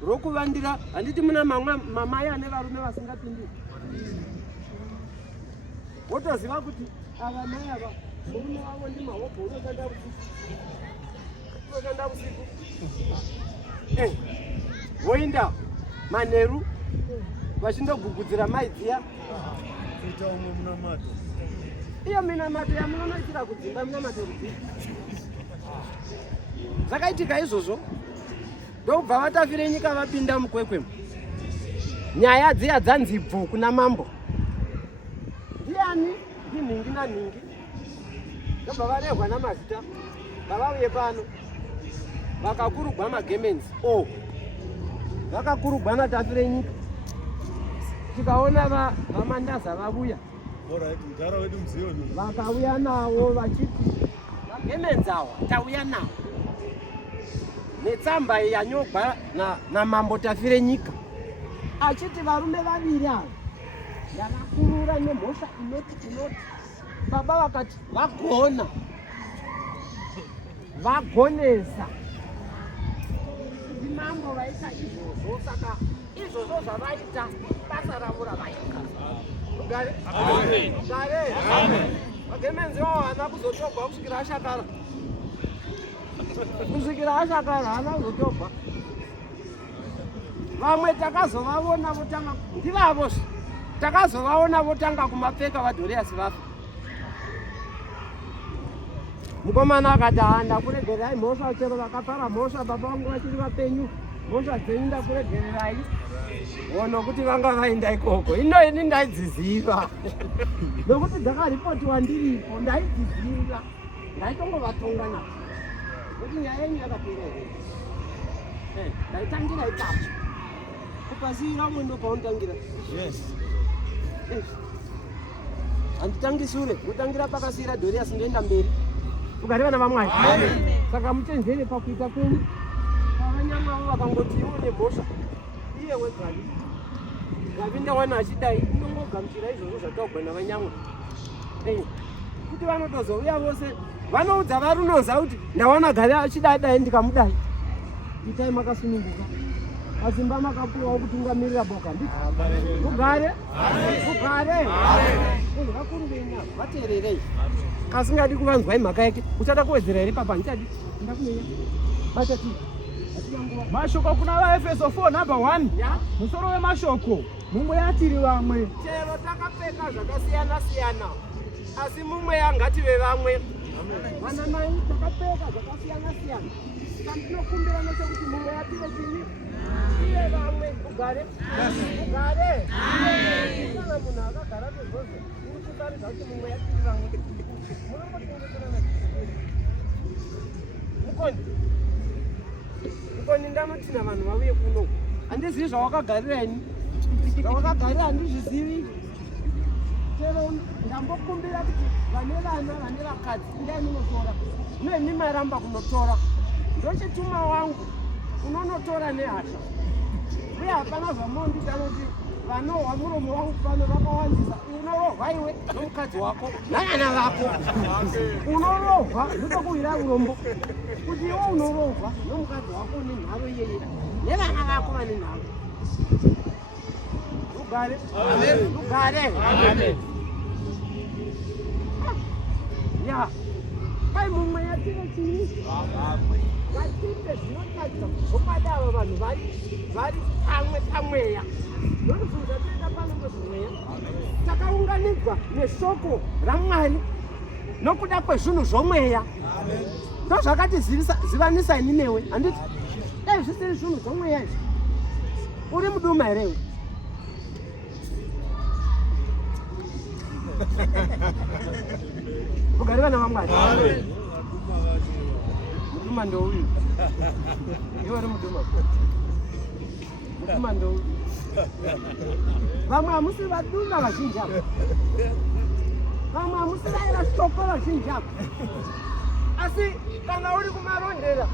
rokuvandira handiti muna mamwe mamai ane varume vasingapindiri wotoziva kuti ava mai ava murume wavo ndi mahobho unoshanda usiku voinda manheru vachindogugudzira mai dziya iyo minamato yamunonoitira kudzimba minamato rudzii zvakaitika izvozvo ndokubva vatafire nyika vapinda mukwekwemu nyaya dziya dzanzibvu kuna mambo ndiani ndinhingi nanhingi ndobva varehwa namazita vavauye pano vakakurugwa magemenzi vakakurugwa natafire nyika tikaona vamandaza vavuya vakauya nawo vachiti magemenzi awa tauya nawo netsamba yanyogwa namambo tafire nyika achiti varume vaviri ava ndakakurura nemhosva inoti baba vakati vagona vagonesa mambo vaita izvozvo. Saka izvozvo zvavaita basa ravo ravaita. Ugare magemenzi wavo haana kuzotogwa kusvikira ashakara haana kuzotogwa. Vamwe takazovavona votanga ndivavozve takazovavona votanga kumapfeka vadhoriyasi vafa. Mukomana akati ndakuregererai mhosva chero vakapara mhosva baba vangu vachiri vapenyu mhosva dzenyu ndakuregererai ono kuti vanga vaenda ikoko. Ino ini ndaidziziva nokuti dzakaripotiwa ndiripo ndaidziziva ndaitongovatonga nazo kuti nyaya yenyu yakapera ndaitangira ipapo kupasira umwe ndopaunotangira. Handitangi sure kutangira pakasira Doriyasi ndoenda mberi. Ugare vana vaMwari. Saka muchenjere pakuita kwenyu. Vanyamwavo vakangoti iwo nemhosva iye wegari ngapinda wana achidai unongogamuchira izvozvo zvataugwa navanyamwa kuti vanotozouya vose vanoudza varunoza kuti ndawana gari achidai ndikamudai. Itai makasununguka mazimba makapuwawo kutungamirira boka nditi ugare vakuru venyu vateererei. Kasingadi kuvanzwai mhaka yake uchada kuwedzera here papa ndichadi ndakumenya batati mashoko kuna vaEfeso 4:1 musoro wemashoko mumwe yatiri vamwe. Chero takapfeka zvakasiyana-siyana asi mumwe yangative vamwe. Vanamai takapfeka zvakasiyana-siyana saka ndinokumbira nechekuti mumwe yative chini iye vamwe. Ugare kana munhu akagara nezvozvo urikutarisa kuti mumwe yatiri vamwe munombotengeserana mukoni ndanotina vanhu vauye kuno handizivi zvawakagarira ini zvawakagarira handizvizivi. Chero ndambokumbira kuti vane vana vane vakadzi indai munotora neni maramba kunotora ndochituma wangu unonotora nehasha uye hapana zvamonditanoti vanohwa muromo wangu pano vakawandisa. Unorohwa iwe nomukadzi wako navana vako unorohwa ndotokuhwira urombo kuti iwe unorohwa nomukadzi wako nenharo iyeye nevana vako vane nharo. Ugare ya pai mumwe yative chini vatinde zvinotaridza kuzobada ava vanhu vari pamweya ndonofunza toenda panongo zvimweya takaunganidzwa neshoko raMwari nokuda kwezvinhu zvomweya ndozvakatizivanisa ini newe. Handiti dai zvisiri zvinhu zvomweya izvi uri muduma herewe. Ugare vana vaMwari. Muduma ndouyu iwe uri muduma ndouyu. Vamwe hamusi vaduna vazhinji avo, vamwe hamusi vaira shoko vazhinji avo, asi kana uri kumarondera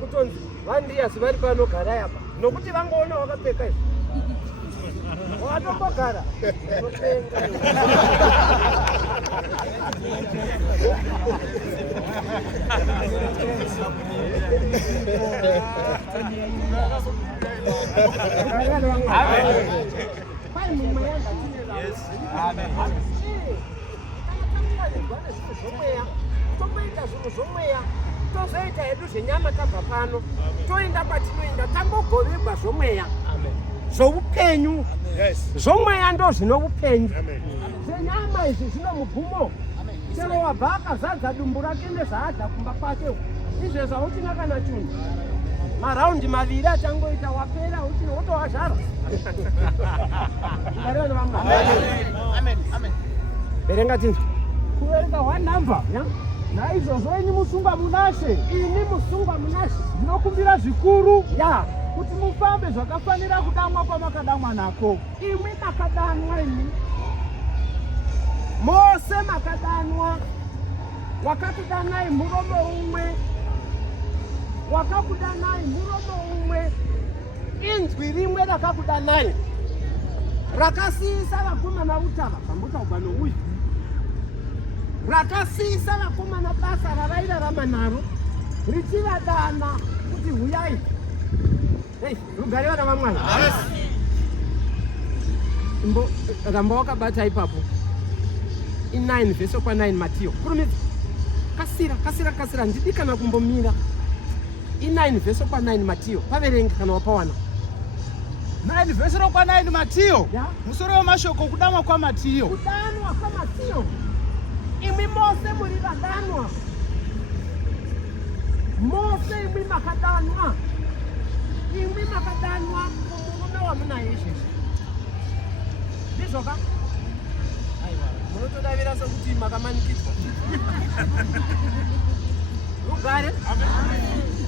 kutonzi vaNdiyasi vari pano garai apa nokuti vangoona wakapfeka izvi watongogara toita zvinhu zvomweya tozoita hedu zvenyama tabva pano toenda kwatinoenda tambogovegwa zvomweya zvoupenyu. Zvomweya ndo zvino upenyu. Zvenyama izvi zvino mugumo. Chero wabva akazadza dumbu rake nezvaadha kumba kwake izvezvo hauchina kana chinhu. Maraundi maviri achangoita wapera uchina wotowazvara. Verenga tinzwa kuverenga one number naizvozvo ini musungwa munashe. Ini musungwa munashe ndinokumbira zvikuru ya kuti mufambe zvakafanira kudamwa kwamakadamwa nako. Imwi makadanwa imi mose makadanwa. Wakakudanai muromo umwe, wakakudanai muromo umwe, inzwi rimwe rakakudanai. rakasiisa vakomana utava pamutaugwa nouyu, rakasiisa vakomana basa ravairarama naro richivadana kuti huyai. Rugare vana vamwana ramba wakabata ipapo i9 vhesi kwa 9 Matiyo. Kurumidza kasira ndidi kana kumbomira i9 vhesi kwa 9 Matiyo. Paverenga kana wapawana 9 vhesi kwa 9 Matiyo. Ya? Musoro wemashoko kudanwa kwa Matiyo. Kudanwa kwa Matiyo. Imi mose muri vadanwa. Mose imi makadanwa. Imi makadanwa kumurume wamuna Yesu. Ndizoka? Aiwa. Munotodavira sokuti makamanikitwa. Rugare?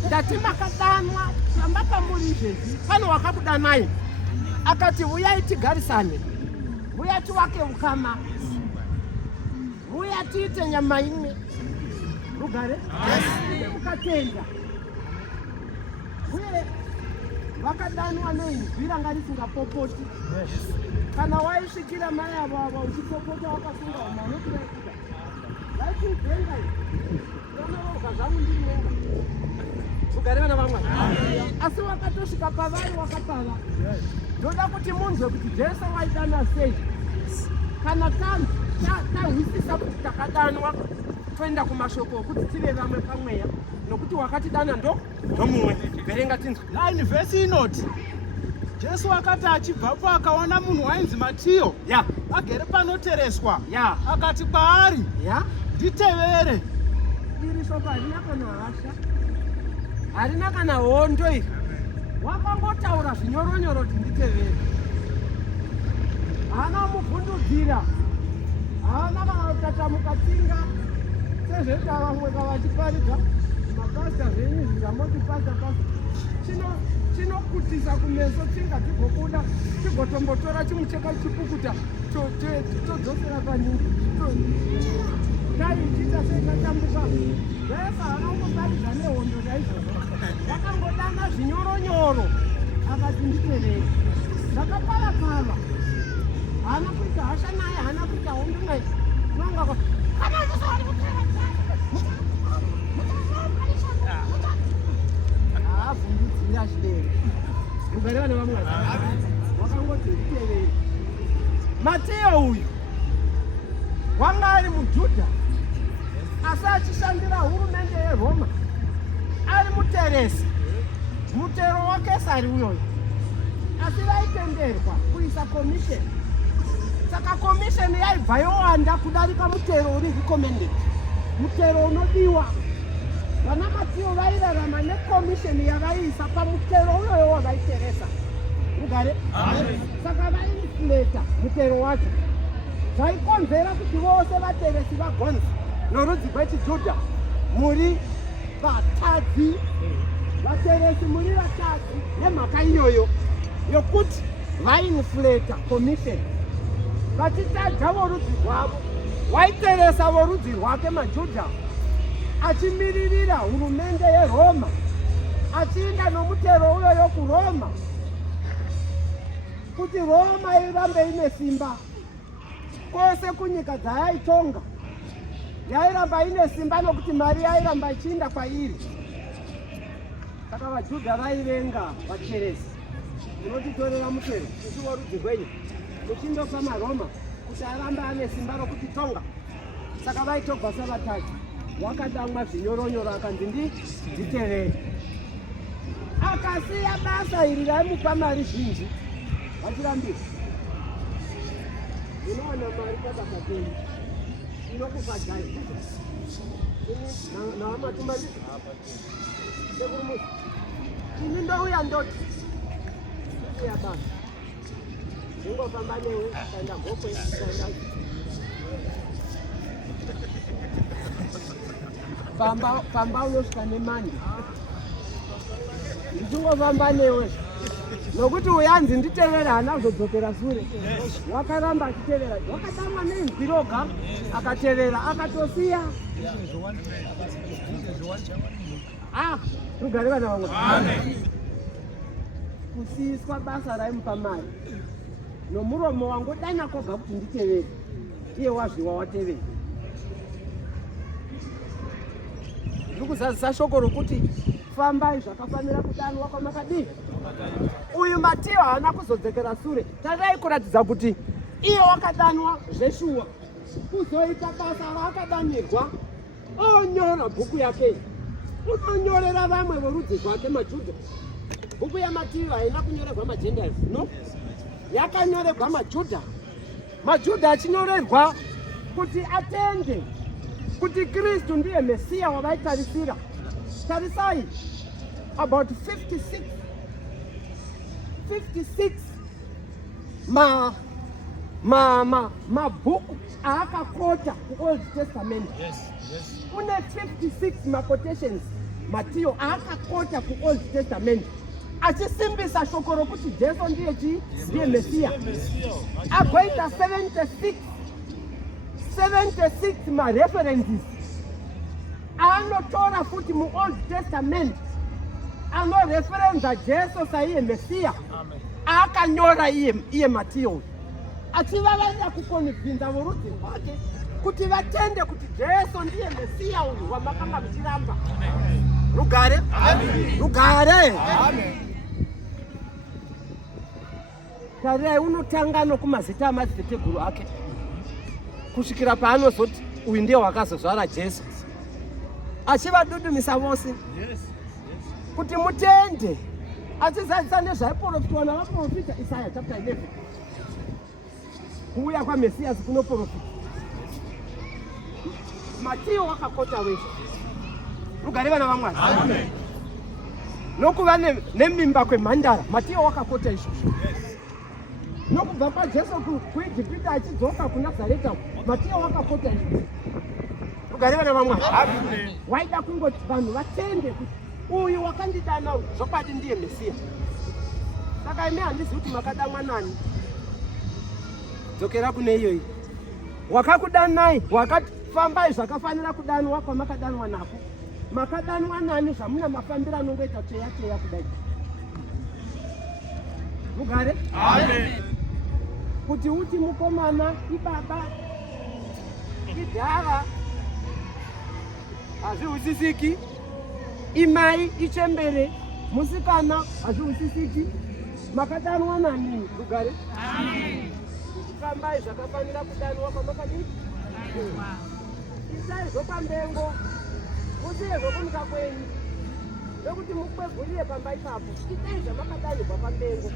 Ndati makadanwa sambapa muri Jesu. Pano wakakudanai. Akati uyai tigarisane. Uya tiwake ukama. Uya tiite nyama imwe. Rugare? Ukatenda. Uye vakadanwa neimvi ranga risingapopoti. Kana waisvikira mai avo ava uchipopota wakafunga umanotiraikuda vachiupenga unovoga zvangu ndirinenga ugare vana vamwe. Asi wakatosvika pavari wakapava. Ndoda kuti munzwe kuti Jesu waidana sei. Kana tahwisisa kuti takadanwa toenda kumashoko okuti tive vamwe pamweya nokuti wakatidana ndomumwe. Verenga tinzwe 9 vhesi inoti Jesu akati achibvapo akaona munhu wainzi Matiyo agere panotereswa. Akati kwaari, nditevere. Iri shoko harina kana hasha, harina kana hondo iri. Wakangotaura zvinyoronyoro kuti nditevere. Haana muvhundudzira, haana vakatatamuka tsinga sezvekuita vamwe kavachiparidza mapasta zvenyu zvikamoti pasta. Chinokutisa kumeso tsinga dzigobuda chigotombotora chimucheka chipukuta todzosera panyingi taichita sekatambuka vesa vanongoparidza nehondo daizvozvo vakangodana zvinyoronyoro akati nditevere. Zvakapavapava haana kuita hasha naye, haana kuita hondo naye. Nonga vhundudzira zvidere rugare vana vamwe wakangoti nditevere. Matiyo uyu wanga ari muJudha asi achishandira hurumende yeRoma, ari muteresi, mutero waKesari uyoyo. Asi vaitenderwa kuisa komisheni. Saka komisheni yaibva yowanda kudarika mutero uri recommended, mutero unodiwa. Vana Matiyo vairarama nekomisheni yavaiisa pamutero uyoyo wavaiteresa. Rugare? Saka vainifleta mutero wacho. Zvaikonzera kuti vose vateresi vagonzi norudzi rwechiJudha muri vatadzi. Vateresi muri vatadzi nemhaka iyoyo yokuti vainifleta komisheni. Vachitadza vorudzi rwavo, waiteresa vorudzi rwake maJudha, achimiririra hurumende yeRoma, achiinda nomutero uyoyo kuRoma kuti Roma irambe ine simba. Kwose kunyika dzayaitonga yairamba ine simba nokuti mari yairamba ichiinda kwairi. Saka vaJudha vaivenga vateresi. Unotitorera mutero kuti worudzi rwenyu muchindopa maRoma kuti arambe ane simba rokuti tonga. Saka vaitogwa savatadzi. Wakadamwa zvinyoronyoro akanzi nditevere. Akasiya basa iri raimupa mari zhinji. Vachirambira unowana mari pabasa penyu inokubhadhari navamatumba sekurumuzi. Ini ndouya ndoti uya basa ingofamba newe kaenda gokwe kaenda pamba unosvika nemandi ndichingofamba newe nokuti uyanzi nditevera hana kuzodzokera sure. Wakaramba achitevera, wakadamwa nenzwi roga akatevera akatosiya. Rugare vana vamwe. Kusiyiswa basa raimupa mari nomuromo wangu dana koga kuti nditevere, iye wazviwa watevere. Ndiri kuzadzisa shoko rokuti fambai zvakafanira kudanwa kwamakadii. Uyu Matiyo haana kuzodzokera sure. Tadai kuratidza kuti iye wakadanwa zveshuwa kuzoita basa raakadanirwa. Onyora bhuku yake, unonyorera vamwe vorudzi rwake maJudha. Bhuku yaMatiyo haina kunyorerwa maGentiles, no, yakanyorerwa maJudha. maJudha achinyorerwa kuti atende kuti Kristu ndiye Mesiya wavaitarisira. Tarisai, about 56 mabhuku aakakota kuOld Testament. Kune 56 maquotations Matiyo aakakota kuOld Testament achisimbisa shoko rokuti Jesu ndiye Mesiya. Agoita 76 mareferences anotora futi muOld Testament anoreferenza Jesu saiye Mesiya. Akanyora iye Matiyo achivavarira kukonvinza vorudzi rwake kuti vatende kuti Jesu ndiye Mesiya uyu wamakanga muchiramba. Rugare? Rugare! Tarirai, unotanga nokumazita amadziteteguru ake kusvikira paanozoti uyu ndiye wakazozvara Jesu, achivadudumisa vose kuti mutende, achizadzisa nezvaiprofitwa navaprofita. Isaya chapter 11, kuuya kwaMesiyasi kunoprofita. Matiyo wakakota wese. Rugare vana vaMwari. Amen. Nokuva nemimba kwemhandara, Matiyo wakakota izvozvo. Nokubva paJesu kuIjipita achidzoka kuNazareta, Matiyo wakakota izvozvo. Rugare vana vaMwari. Amen. Waida kungoti vanhu vatende kuti uyu wakandidana zvokwadi ndiye Mesiya. Saka imi handizivi kuti makadamwa nani. Dzokera kune iyoyi. Wakakudanai, wakati fambai zvakafanira kudanwa kwamakadanwa nako. Makadanwa nani zvamuna mafambira anongoita cheya kudai. Rugare? Amen. Kuti uti mukomana, ibaba, idhara, hazvihusisiki. Imai, ichembere, musikana, hazvihusisiki. Makadanwa nani. Rugare? Amen. Fambai zvakafanira kudanwa kwamakadii. Isai zvopambengo, musiye zvokumuka kwenyu, ndokuti mukweguriye pamba ipapo. Isai zvamakadanirwa pambengo.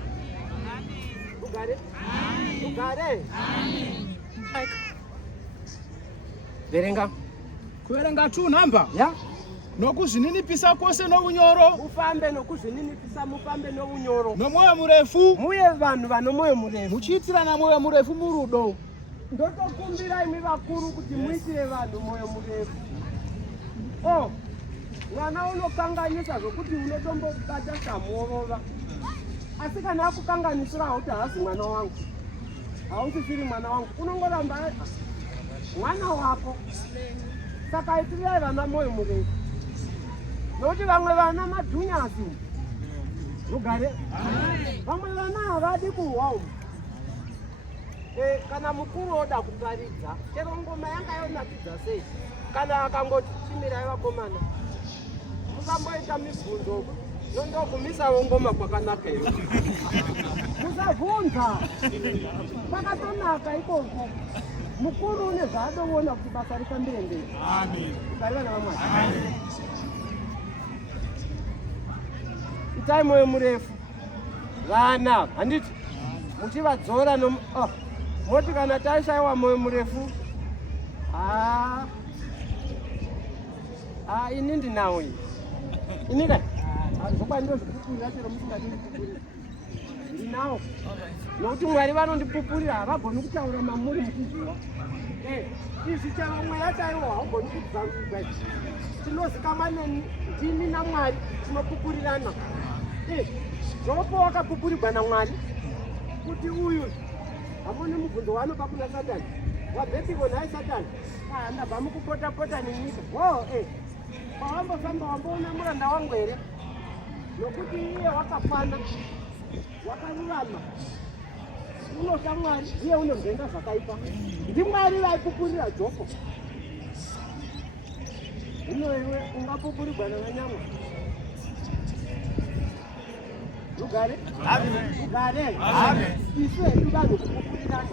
Rugare? Rugare? Verenga. Kuverenga 2 namba. Ya? Nokuzvininipisa kwose nounyoro. Mufambe nokuzvininipisa, mufambe nounyoro. Nomwoyo murefu. Muye vanhu vano mwoyo murefu. Muchiitirana mwoyo murefu murudo. Ndotokumbira imi vakuru kuti muitire vanhu mwoyo murefu. Mwana unokanganisa zvokuti unotombobata samuorova. Asi kana akukanganisira hauti haasi mwana wangu, hausisiri mwana wangu, unongoramba mwana wako. Saka itirirai vana mwoyo murefu. Nokuti vamwe vana madhunyasi. Rugare? Vamwe vana havadi kuhwa umu. Kana mukuru oda kuparidza, chero ngoma yanga yonakidza sei, kana akangoti chimirai vakomana, musamboita mibvunzo, nondogumisawo ngoma kwakanaka iyo. Musabvunza, kwakatonaka ikoko. Mukuru une zvaadoona kuti basa rifambire mberi. Amen. Rugare vana vaMwari. Amen. Itai mwoyo murefu. Vana, handiti muchivadzora moti kana taishayiwa mwoyo murefu. Ini ndinawo iyi. Ini dai. Zvokwa ndozvipupurira chero musingadi ndipupurira. Ndinawo. Nokuti Mwari vanondipupurira, havagoni kutaura mamuri mukuziva. Izvi chero mweya chaiwo haugoni kudzanzugwa. Tinozikama ndimi naMwari tinopupurirana. Zvopo wakapupurirwa naMwari kuti uyu hamone mubvunzo wanopa kuna Satani. Wabvepiko naye Satani? Ndabva mukupota nenyika. Pawambofamba wamboona muranda wangu here? Nokuti iye wakafana, wakarurama. unotya Mwari uye unonzvenga zvakaipa. NdiMwari vaipupurira joko. Hino iwe ungapupurirwa navanyamwa? Rugare? Amen. Rugare? Amen. Isu hedu vanhu kupupurirana.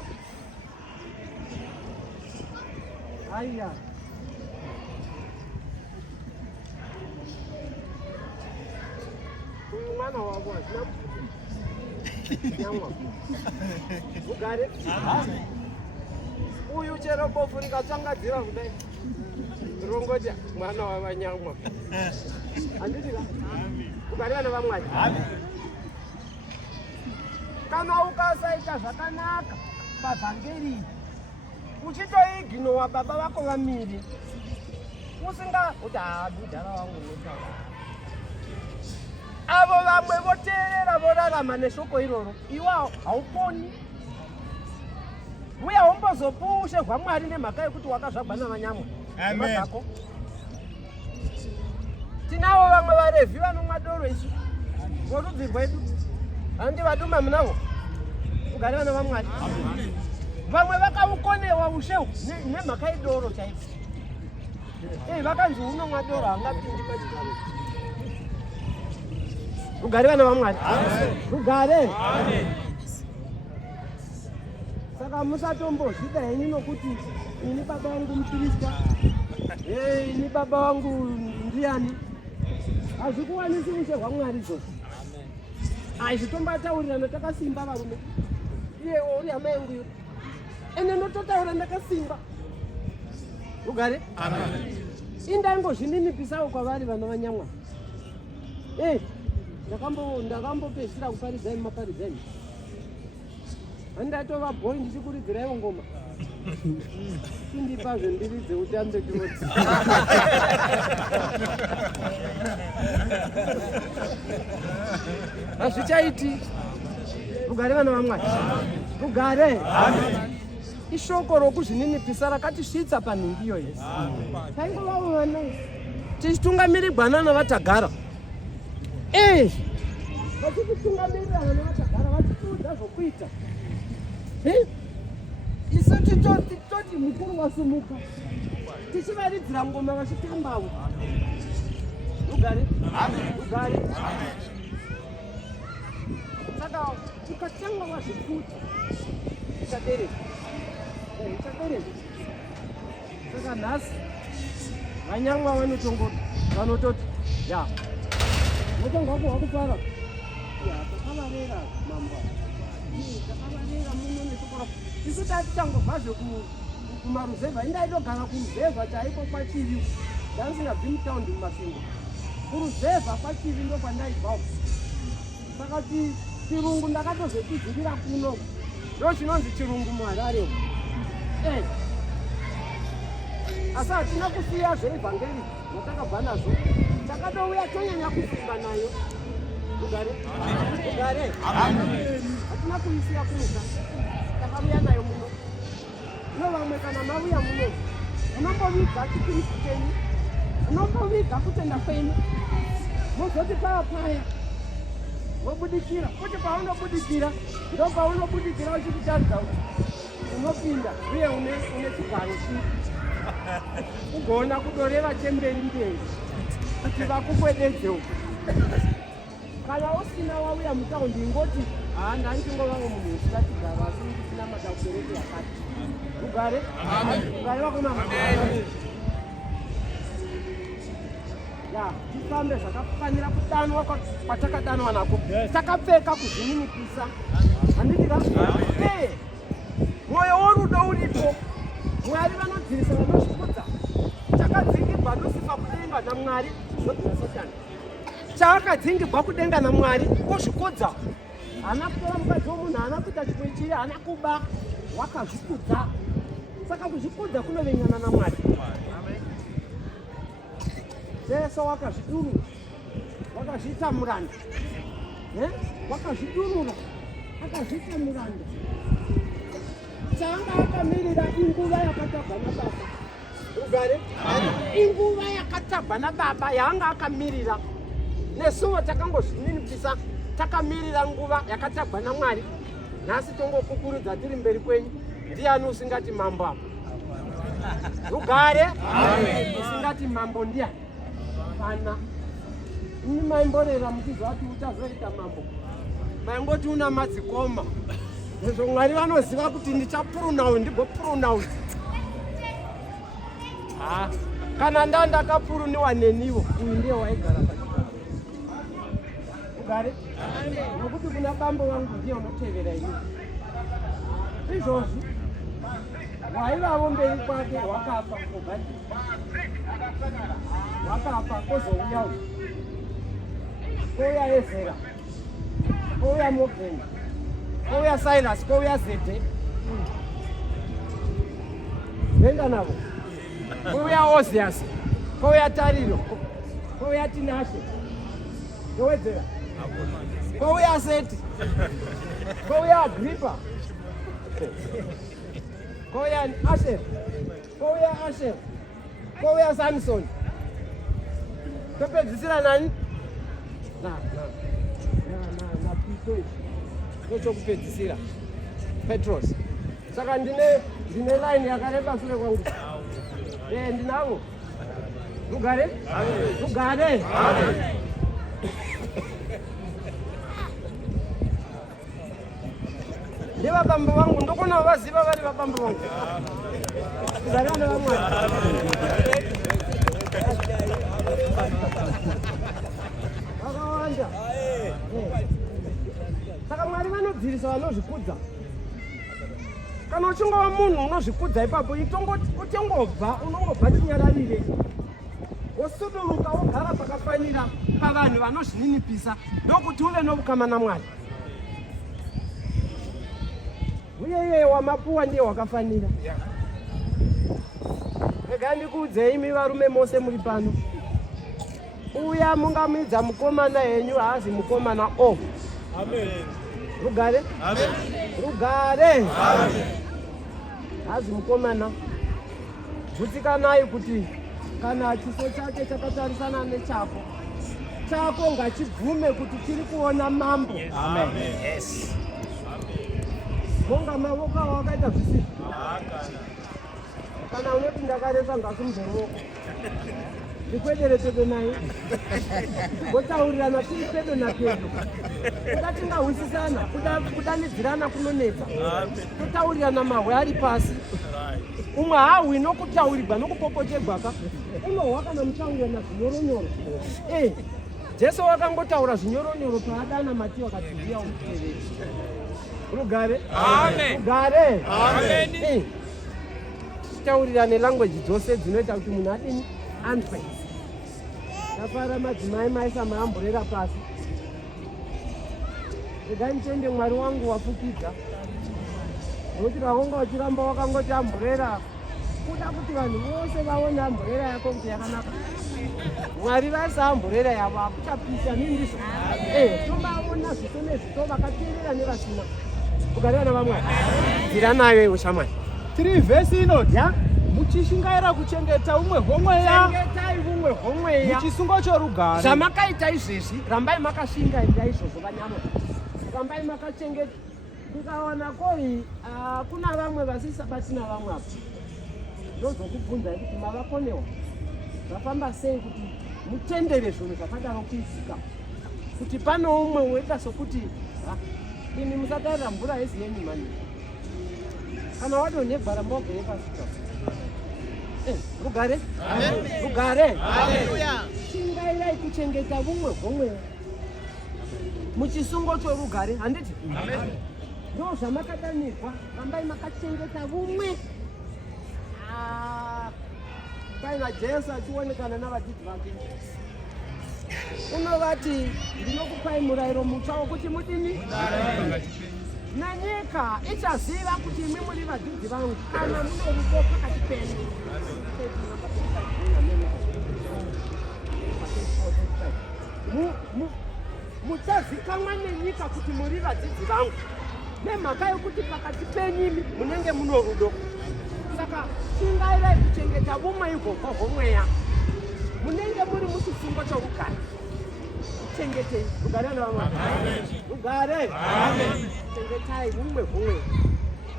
Haiya. Mwana wavo hazina nyamwa. Rugare? Amen. Uyu chero bofu rikatsangadzira kudai rongoti mwana wavanyamwa. Handitika? Rugare vana vaMwari. Amen. Kana ukasaita zvakanaka pavhangeri uchitoiginowa baba vako vamiri usinga kuti mudhara wangu unotaura avo vamwe voteerera vorarama neshoko iroro iwawo hauponi uye haumbozopuushe hwaMwari nemhaka yekuti wakazvagwa navanyamwa. Amen. Tinavo vamwe vaRevhi vanomwa doro isu vorudzi rwedu handi vaduma munavo. Rugare vana vaMwari. Vamwe vakaukonewa ushehu nemhaka yedoro chaipo. Vakanzi unomwa doro hangapindi pachigaro. Rugare vana vaMwari. Rugare. Saka musatombozvida henyu nokuti ini baba vangu muprista, ini baba vangu ndiani. Hazvikuwanisi ushe hwaMwari izvozvo. Zvitombataurirana takasimba varume. Iye uri hama yangu iyo. Ene nototaura ndakasimba. Rugare? Amen. Indangozvininipisawo kwavari vana vanyamwa. Ndakambopedzisira kuparidzai maparidzai. Handatova boy ndichikuridziraiwo ngoma. Indipazve ndiridze utanze chimodzi. Hazvichaiti. Rugare vana vaMwari. Rugare. Amen. Ishoko rokuzvininipisa rakatisvitsa panhingi iyo Yesu. Taingova vana tichitungamirirwana navatagara. Vachititungamirira vana vatagara vachitiudza zvokuita. Isu titoti mukuru wasumuka. Tichivaridzira ngoma vachitambawo. Rugare. Amen. Rugare. Amen. Saka ukatanga wazvikuta uchadereka. Saka nhasi vanyamwa vanototi mutongo wako wakupara. Takavarera mamba. Takavarera muno nesokora. Isu tatichangobvazve kumaruzevha. Indaitogara kuruzevha chaipo kwachivi. Ndaisingabvi mutaundi mumasingo. Kuruzevha kwachivi ndo kwandaibvawo. Saka chirungu ndakatozochidzikira kuno. Ndo chinonzi chirungu muHarare. Asi hatina kusiya zveevhangeri zvatakabva nazvo. Takatouya tonyanya kusimba nayo. Rugare. Rugare. Hatina kuisiya kumusha. Takauya nayo muno. Ino vamwe kana mauya muno unomboviga chipiriso chenyu, unomboviga kutenda kwenyu, mozoti paya wobudikira. Kuti paunobudikira ndo paunobudikira uchikutaridza kuti unopinda uye une chigaro chii ugona kudoreva chemberi mberi kuti vakukwededzewo. Kana usina wauya mutaundi ingoti ndandingovavo munhu usina chigaro asi ndisina matakubereki yakati. Rugare. Rugare vakomama. Tifambe zvakafanira kudanwa kwatakadanwa nako. Takapfeka kuzvininipisa. Handitika? Mwoyo worudo uripo. Mwari vanodzivisa vanozvikudza. Takadzingirwa nosifa kudenga naMwari zvodzina Satani. Chakadzingirwa kudenga naMwari kuzvikudza. Hana kutora mukadzi womunhu, hana kuita chimwe chiri, hana kuba, wakazvikudza. Saka kuzvikudza kunovengana naMwari. Jesu wakazvidurura, wakazviita muranda. Wakazvidurura, akazviita muranda. Changa akamirira inguva yakatabva nababa. Rugare. Inguva yakatabva nababa yaanga akamirira. Nesuwo takangozvininipisa takamirira nguva yakatabva naMwari. nhasi tongokukurudza tiri mberi kwenyu. Ndiani usingati mambo apo? Rugare usingati mambo ndiani? Kana ini maimborera muchizva kuti uchazoita mambo, maingoti una madzikoma. Izvo Mwari vanoziva kuti ndichapurunawo ndigopurunawo. Kana ndakapuruniwa neniwo, uyu ndiye waigara pachigaro. Ugare? Nokuti kuna bambo vangu ndiye unotevera ini. Izvozvi waivavo mberi kwake wakafa kogati. Wakafa kozouya uyu. Kouya Ezera. Kouya Morgan. Kouya Silas, kouya Zete. Venda navo. Kouya Ozias. Kouya Tariro. Kouya Tinashe. Kowedzera. Kouya Seti. Kouya Agrippa. Kouya Asher. Kouya Asher. Kouya Samson. Topedzisira nani? Na Pito. Ndochokupedzisira. Petros. Saka ndine line yakareba sure kwangu. Ndinavo. Rugare? Rugare. Ndi vabambo vangu ndokona vaziva vari vabambo vangu. Rugare vana vamwe. Vakawanda. Saka Mwari vanodzivisa vanozvikudza. Kana uchingova munhu unozvikudza ipapo utongobva unongobva chinyararire. Wosuduruka wogara pakafanira pavanhu vanozvininipisa ndokuti uve novukama naMwari. Uye wamapuwa ndiye wakafanira. Rega ndikuudzei imi varume mose muri pano. Uya mungamidza mukomana henyu haazi mukomana o. Amen. Rugare? Amen. Rugare? Amen. Hazi mukomana. Bvutikanai kuti kana chiso chake chakatarisana nechako, chako ngachibvume kuti chiri kuona mambo. Amen. Yes. Monga mavoko awo akaita zvisizvo. Kana unoti ndakaresa ngasimuzoroko. Ndikwedere pedo naye. Ngotaurirana tiri pedo napedo. Kuda tingahwisisana, kudanidzirana kunonetsa. Totaurirana mahwe ari pasi. Umwe hawi nokutaurirwa nokupopocherwaka. Unohwa kana muchauyana zvinyoronyoro. Jesu wakangotaura zvinyoronyoro paadana Matiyo akati ndiya umuteveri. Rugare? Amen. Rugare? Amen. Taurirane language dzose dzinoita kuti munhu adini anzwe. Tapara madzimai maisa maamburera pasi. Rega nitende Mwari wangu wafukidza. Nokuti vakonga uchiramba wakangoti amburera. Kuda kuti vanhu vose vaone amburera yako kuti yakanaka. Mwari vaisa amburera yavo akuchapisa nindizvo. Tomaona zvito nezvito vakateerera nevasina. Ugare vana vamwe. Dzira nayo iwe shamwari. 3 vhesi inoti muchishingaira kuchengeta umwe homweya. Chengetai umwe homweya. Muchisungo chorugare. Zvamakaita izvezvi rambai makashingairira izvozvo vanyama. Rambai makachengeta. Tikaona koi kuna vamwe vasisa patina vamwe apo. Ndozokubvunza kuti mavakonewa. Zvafamba sei kuti mutendere zvinhu zvakadaro kuitika. Kuti pano umwe unoita sokuti ini musatarira mvura yezi yenyu mani. Kana wadonhegwa ramba ugere pasi. Rugare? Amen. Rugare? Hallelujah. Shingairai kuchengeta umwe homwe. Muchisungo chorugare, handiti? Amen. Ndo zvamakadanirwa, rambai makachengeta umwe. Paina Jesu achionekana navadzidzi vake. Unovati ndinokupai murayiro mutsva wokuti mudini? Nanyika ichaziva kuti imi muri vadzidzi vangu kana mune rudo pakati penyu. Muchazikamwa nenyika kuti muri vadzidzi vangu nemhaka yokuti pakati penyu imi munenge muno rudo. Saka shingairai kuchengeta umwe igoko homweya. Munenge muri muchisungo chorugare. ngazvichengetei. Rugare naMwari. Rugare. Chengetai humwe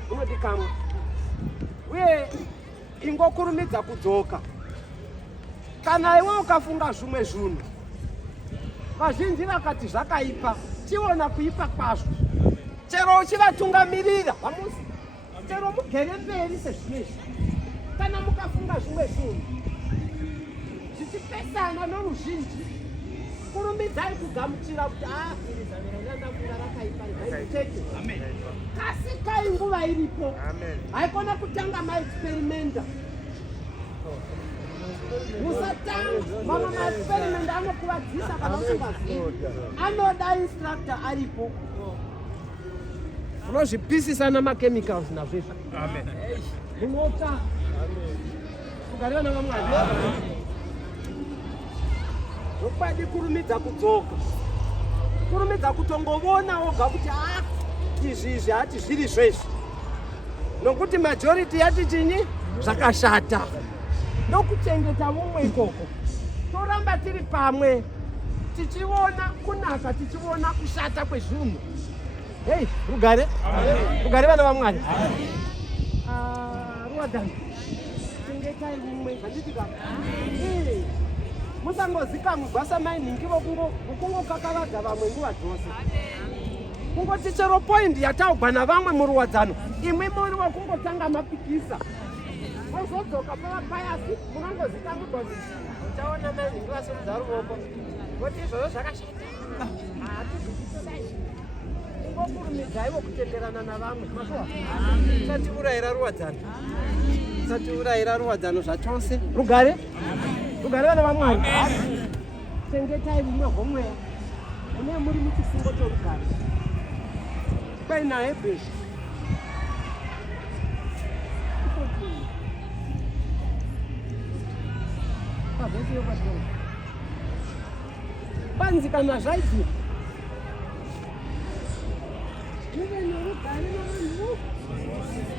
hunodikanwa. Uye ingokurumidza kudzoka. Kana iwe ukafunga zvimwe zvinhu, vazhinji vakati zvakaipa, chiona kuipa kwazvo. Chero uchivatungamirira pamuzi, chero mugere mberi sezvinezvi. Kana mukafunga zvimwe zvinhu zvichipesana noruzhinji, kurumidzai kugamuchira kuti iri zamira randakura rakaipa rigaitete. Kasikai nguva iripo. Haikona kutanga maexperimenta. Musatanga. Mama maexperimenta anokuvadzisa kana usingazivi. Anoda instructor aripo. Unozvipisisa namachemicals nazvezvo. Unotsva. Kugariwa naMwari. Zvokwadi kurumidza kudzoka. Kurumidza kutongovona woga kuti izvi hati zviri zvesvi. Nokuti majority yati chinyi zvakashata. Ndokuchengeta mumwe ikoko. Toramba tiri pamwe. Tichiona kunaka, tichiona kushata kwezvinhu. Hey, rugare. Rugare vana vaMwari. Ruwadhani. Chengetai mumwe. Handitika. Musangozikamwe gwasa mainhingi vokungokakavadza vamwe nguva dzose. Kungoti chero point yataugwa navamwe muruwadzano, imwe muri wakungotanga mapikisa. Mozodzoka pavapayasi, munongozikamwe kuti uchaona mainhingi vasimudza ruoko. Kuti izvozvo zvakashata. Kungokurumidzaiwo kutenderana navamwe. Musatiurayira ruwadzano. Musatiurayira ruwadzano zvachose. Rugare. Rugare vana vaMwari. Chengetai mumwe homweya. Mune muri muchifungo chorugare. Kwai naye bhesha. Pavhesi yokwatona. Panzi kana zvaidzira. Muve norugare navanhu.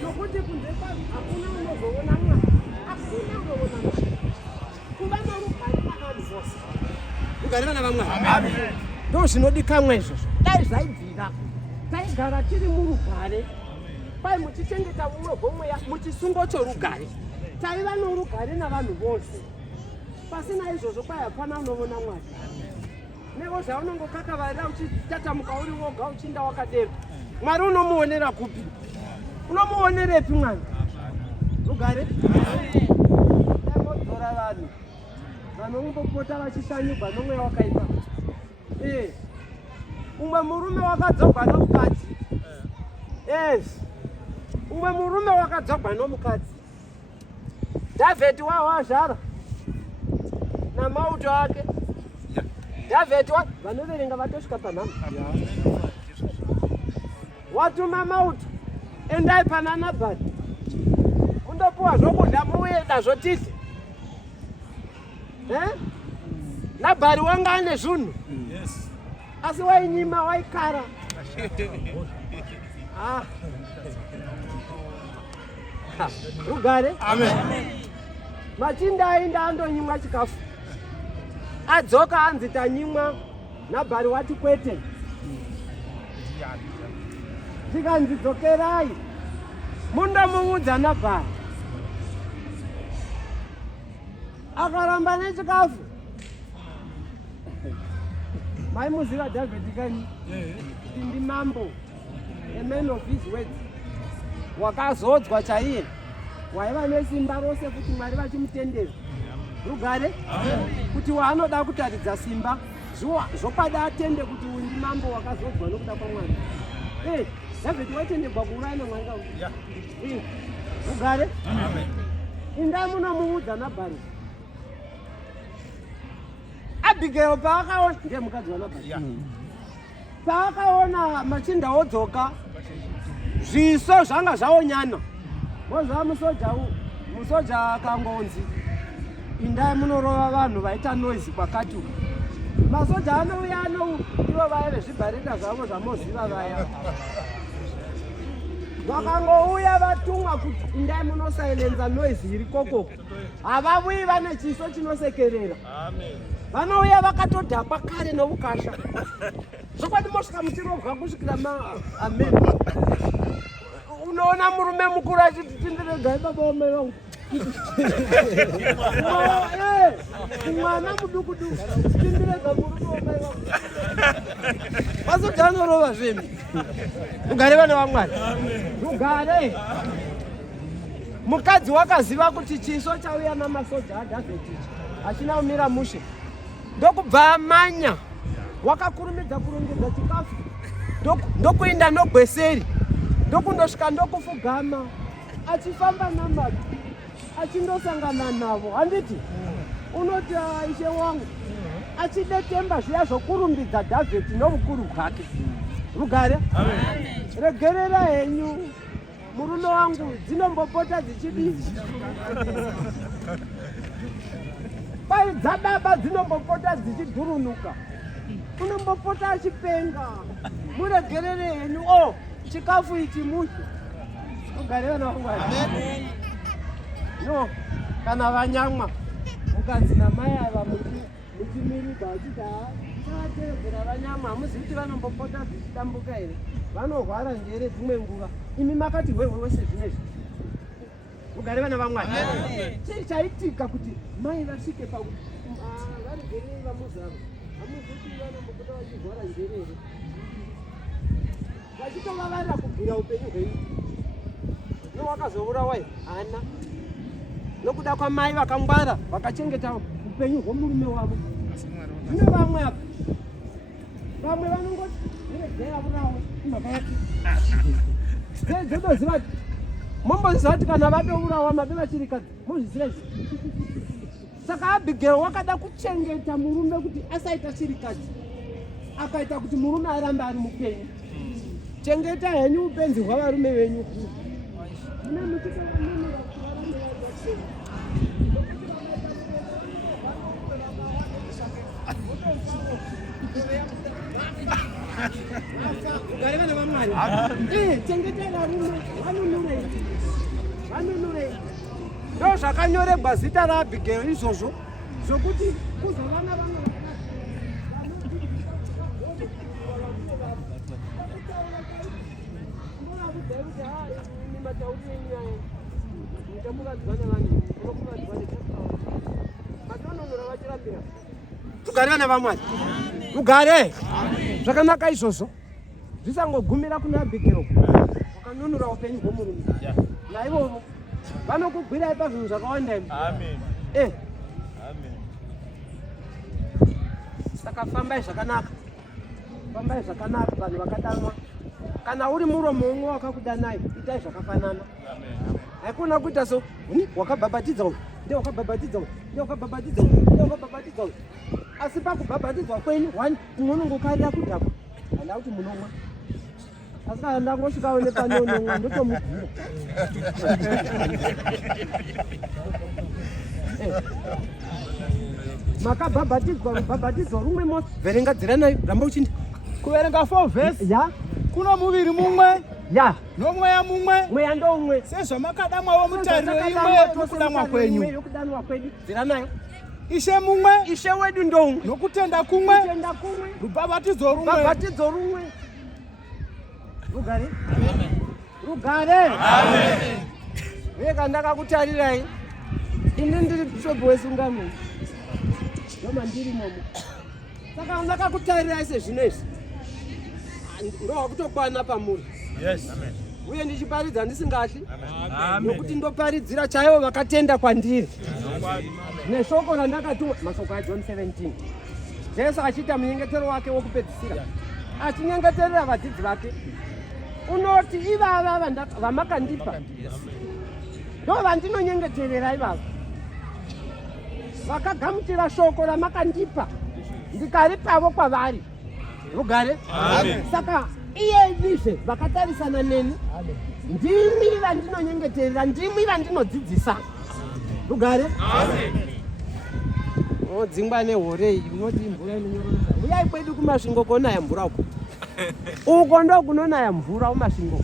Nokuti kunze kwazvo hakuna unozoona Mwari. Hakuna unoona Mwari. Kuva norugare pavanhu vose. Rugare vana vaMwari. Ndo zvinodikanwa izvozvo. Dai zvaibvira. Taigara tiri murugare. Kwai muchichengeta mumwe homweya muchisungo chorugare. Taiva norugare navanhu vose. Pasina izvozvo kwai hapana unoona Mwari. Nevo zvaunongokakavarira uchitatamuka uri woga uchinda wakadero. Mwari unomuonera kupi? Unomuonerepi Mwari? Rugare? Taimodzora vanhu. Vanongopota vachishanyigwa nomweya wakaipa. Umwe murume wakadzogwa nomukadzi. Yes. Umwe murume wakadzogwa nomukadzi. David wawazvara namauto ake. David vanoverenga vatosvika panhamo. Watuma mauto. Endai pana Nabhari. Kundopuwa zvobuda muenda zvotidze. Nabhari wanga ane zvinhu. Asi wainyima waikara. Rugare. Machinda aenda andonyimwa chikafu. Adzoka anzi tanyimwa. Nabhari wati kwete. Tikanzi dzokerai. Mundomuudza Nabhari. Akaramba nechikafu. Maimuziva David kanyi. Ndi mambo. A man of his words. Wakazodzwa chaiye. Waiva nesimba rose kuti Mwari vachimutendera. Rugare. Kuti waanoda kutaridza simba. Zvopada atende kuti uyu mambo wakazodzwa nokuda kwaMwari. David waitendegwa kuuraya naMwari kauya. Rugare. Indai munomuudza Nabhari. Abigail paakaona ndiye mukadzi waNabhari. Paakaona machinda odzoka zviso zvanga zvaonyana. Mozva musoja akangonzi indai munorova vanhu vaita noise kwakati. Masoja anouya ivo vaya vezvibharida zvavo zvamoziva vaya. Vakangouya vatumwa kuti indai munosailenza noise iri koko. Havavuyi vane chiso chinosekerera. Amen. vanouya vakatodhakwa kare novukasha zvokwadi mosvika muchirovha kusvikira amen. Unoona murume mukuru achiti tindiregai baba wamai vangu mwana mudukuduku tindirega murume wamai vangu vazodzaanorova zvemi. Rugare vana vaMwari, rugare. Mukadzi wakaziva kuti chiso chauya namasoja aDhavhidhi achina kumira mushe, ndokubva amanya, wakakurumidza kurongedza chikafu, ndokuenda nogweseri, ndokundosvika ndokufugama, achifamba namabvi, achindosangana navo. Handiti unoti ishe wangu achidetemba zviya zvokurumbidza Dhavhidhi noukuru hwake. Rugare, regerera henyu murume wangu dzinombopota dzichidii, pai dzababa dzinombopota dzichidhurunuka, unombopota achipenga. Muregerere henyu chikafu ichi mushe. Rugare vana vaMwari. No, kana vanyamwa mukadzi namai ava muchimirika achiti chaatevedzera vanyamwa, hamuzivi kuti vanombopota dzichidambuka here, vanorwara njere dzimwe nguva. Imi makati hwehwe sezvinezvi. Rugare vana vaMwari. Chii chaitika kuti mai vasvike varigerei vamuzava, hamuzivi kuti vanombopota vachirwara njere here, vachitovavarira kubvira upenyu hwenyu. Nowakazourawa hana nokuda kwamai vakangwara vakachengeta upenyu hwomurume wavo. Zvino vamwe apa, vamwe vanongoti iregera urawo imhaka yake. Dzotoziva kuti momboziva kuti kana vatourawa mabe vachirikadzi mozviziva izvi. Saka Abhigail wakada kuchengeta murume kuti asaita chirikadzi, akaita kuti murume arambe ari mupenyu. Chengeta henyu upenzi hwavarume venyu. Rugare vana vaMwari. Chengetai varume, vanunurei. Ndo zvakanyoregwa zita raAbhigail izvozvo zvokuti kuzovana vana rugare vana vaMwari. Rugare zvakanaka izvozvo, zvisangogumira kuna Abhigail wakanunura upenyu hwomurume. Naivovo vanokugwirai pazvinhu zvakawanda imi. Saka fambai zvakanaka, vanhu vakadanwa. Kana uri muromo umwe wakakudanai, itai zvakafanana. Haikona kuita so, wakabhabhatidza uyu, ndewakabhabhatidza uyu. Asi pakubhabhatidzwa kwenyu, munongokarira kudhakwa. Handa kuti munomwa. Asi kana ndangosvikawo nepanonomwa ndotomubvira. Makabhabhatidzwa rumwe mosi, verenga dzira nayo, ramba uchinda. Kuverenga 4 verse. Ya. Kuno muviri mumwe. Ya. Nomweya mumwe. Mweya ndoumwe. Sezvamakadamwawo mutariro imwe yokudanwa kwenyu. Dzira nayo. Ishe mumwe. Ishe wedu ndoumwe. Nokutenda kumwe. Rubhabhatidzo rumwe. Rugare. Rugare. Rega ndakakutarirai. Ini ndiri bishop wesungano. Ndoma ndiri momo. Saka ndakakutarirai sezvinezvi. Ndokutokwana pamuri. Yes. Amen. Uye ndichiparidza ndisingatyi. Nokuti ndoparidzira chaivo vakatenda kwandiri. Neshoko randakatumwa mashoko aJohn 17. Jesu achiita munyengetero wake wokupedzisira, achinyengeterera vadzidzi vake, unoti ivava vamakandipa ndo vandinonyengeterera ivava, vakagamuchira shoko ramakandipa ndikaripavo kwavari. Rugare. Saka iyezvizve vakatarisana neni, ndimi vandinonyengeterera, ndimi vandinodzidzisa. Rugare. Dzingwa nehorei, unoti mvura inonyororosa. Uyai kwedu kumasvingo konaya mvura uko. Uko ndo kunonaya mvura kumasvingo.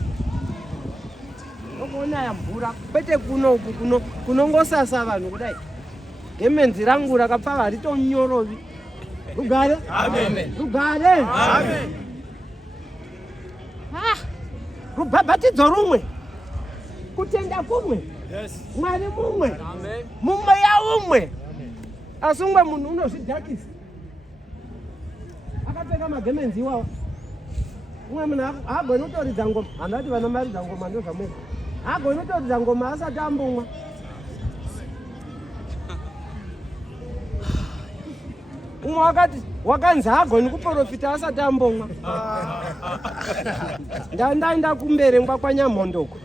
Ndokunonaya mvura, kwete kuno uku kunongosasa vanhu kudai. Gemenzi rangu rakapfava ritonyorovi. Rugare? Amen. Rugare? Amen. Rubhabhatidzo rumwe. Kutenda kumwe. Yes. Mwari mumwe. Amen. Mumwe ya umwe. Asi umwe munhu unozvidhakisa. Akapfeka magemenzi iwawa. Umwe munhu haagoni kutoridza ngoma. Handati vanomaridza ngoma ndozvamwe. Haagoni kutoridza ngoma asati ambomwa. Umwe wakanzi haagoni kuprofita asati ambomwa. Ndaenda kumbere kwanyamhondoko.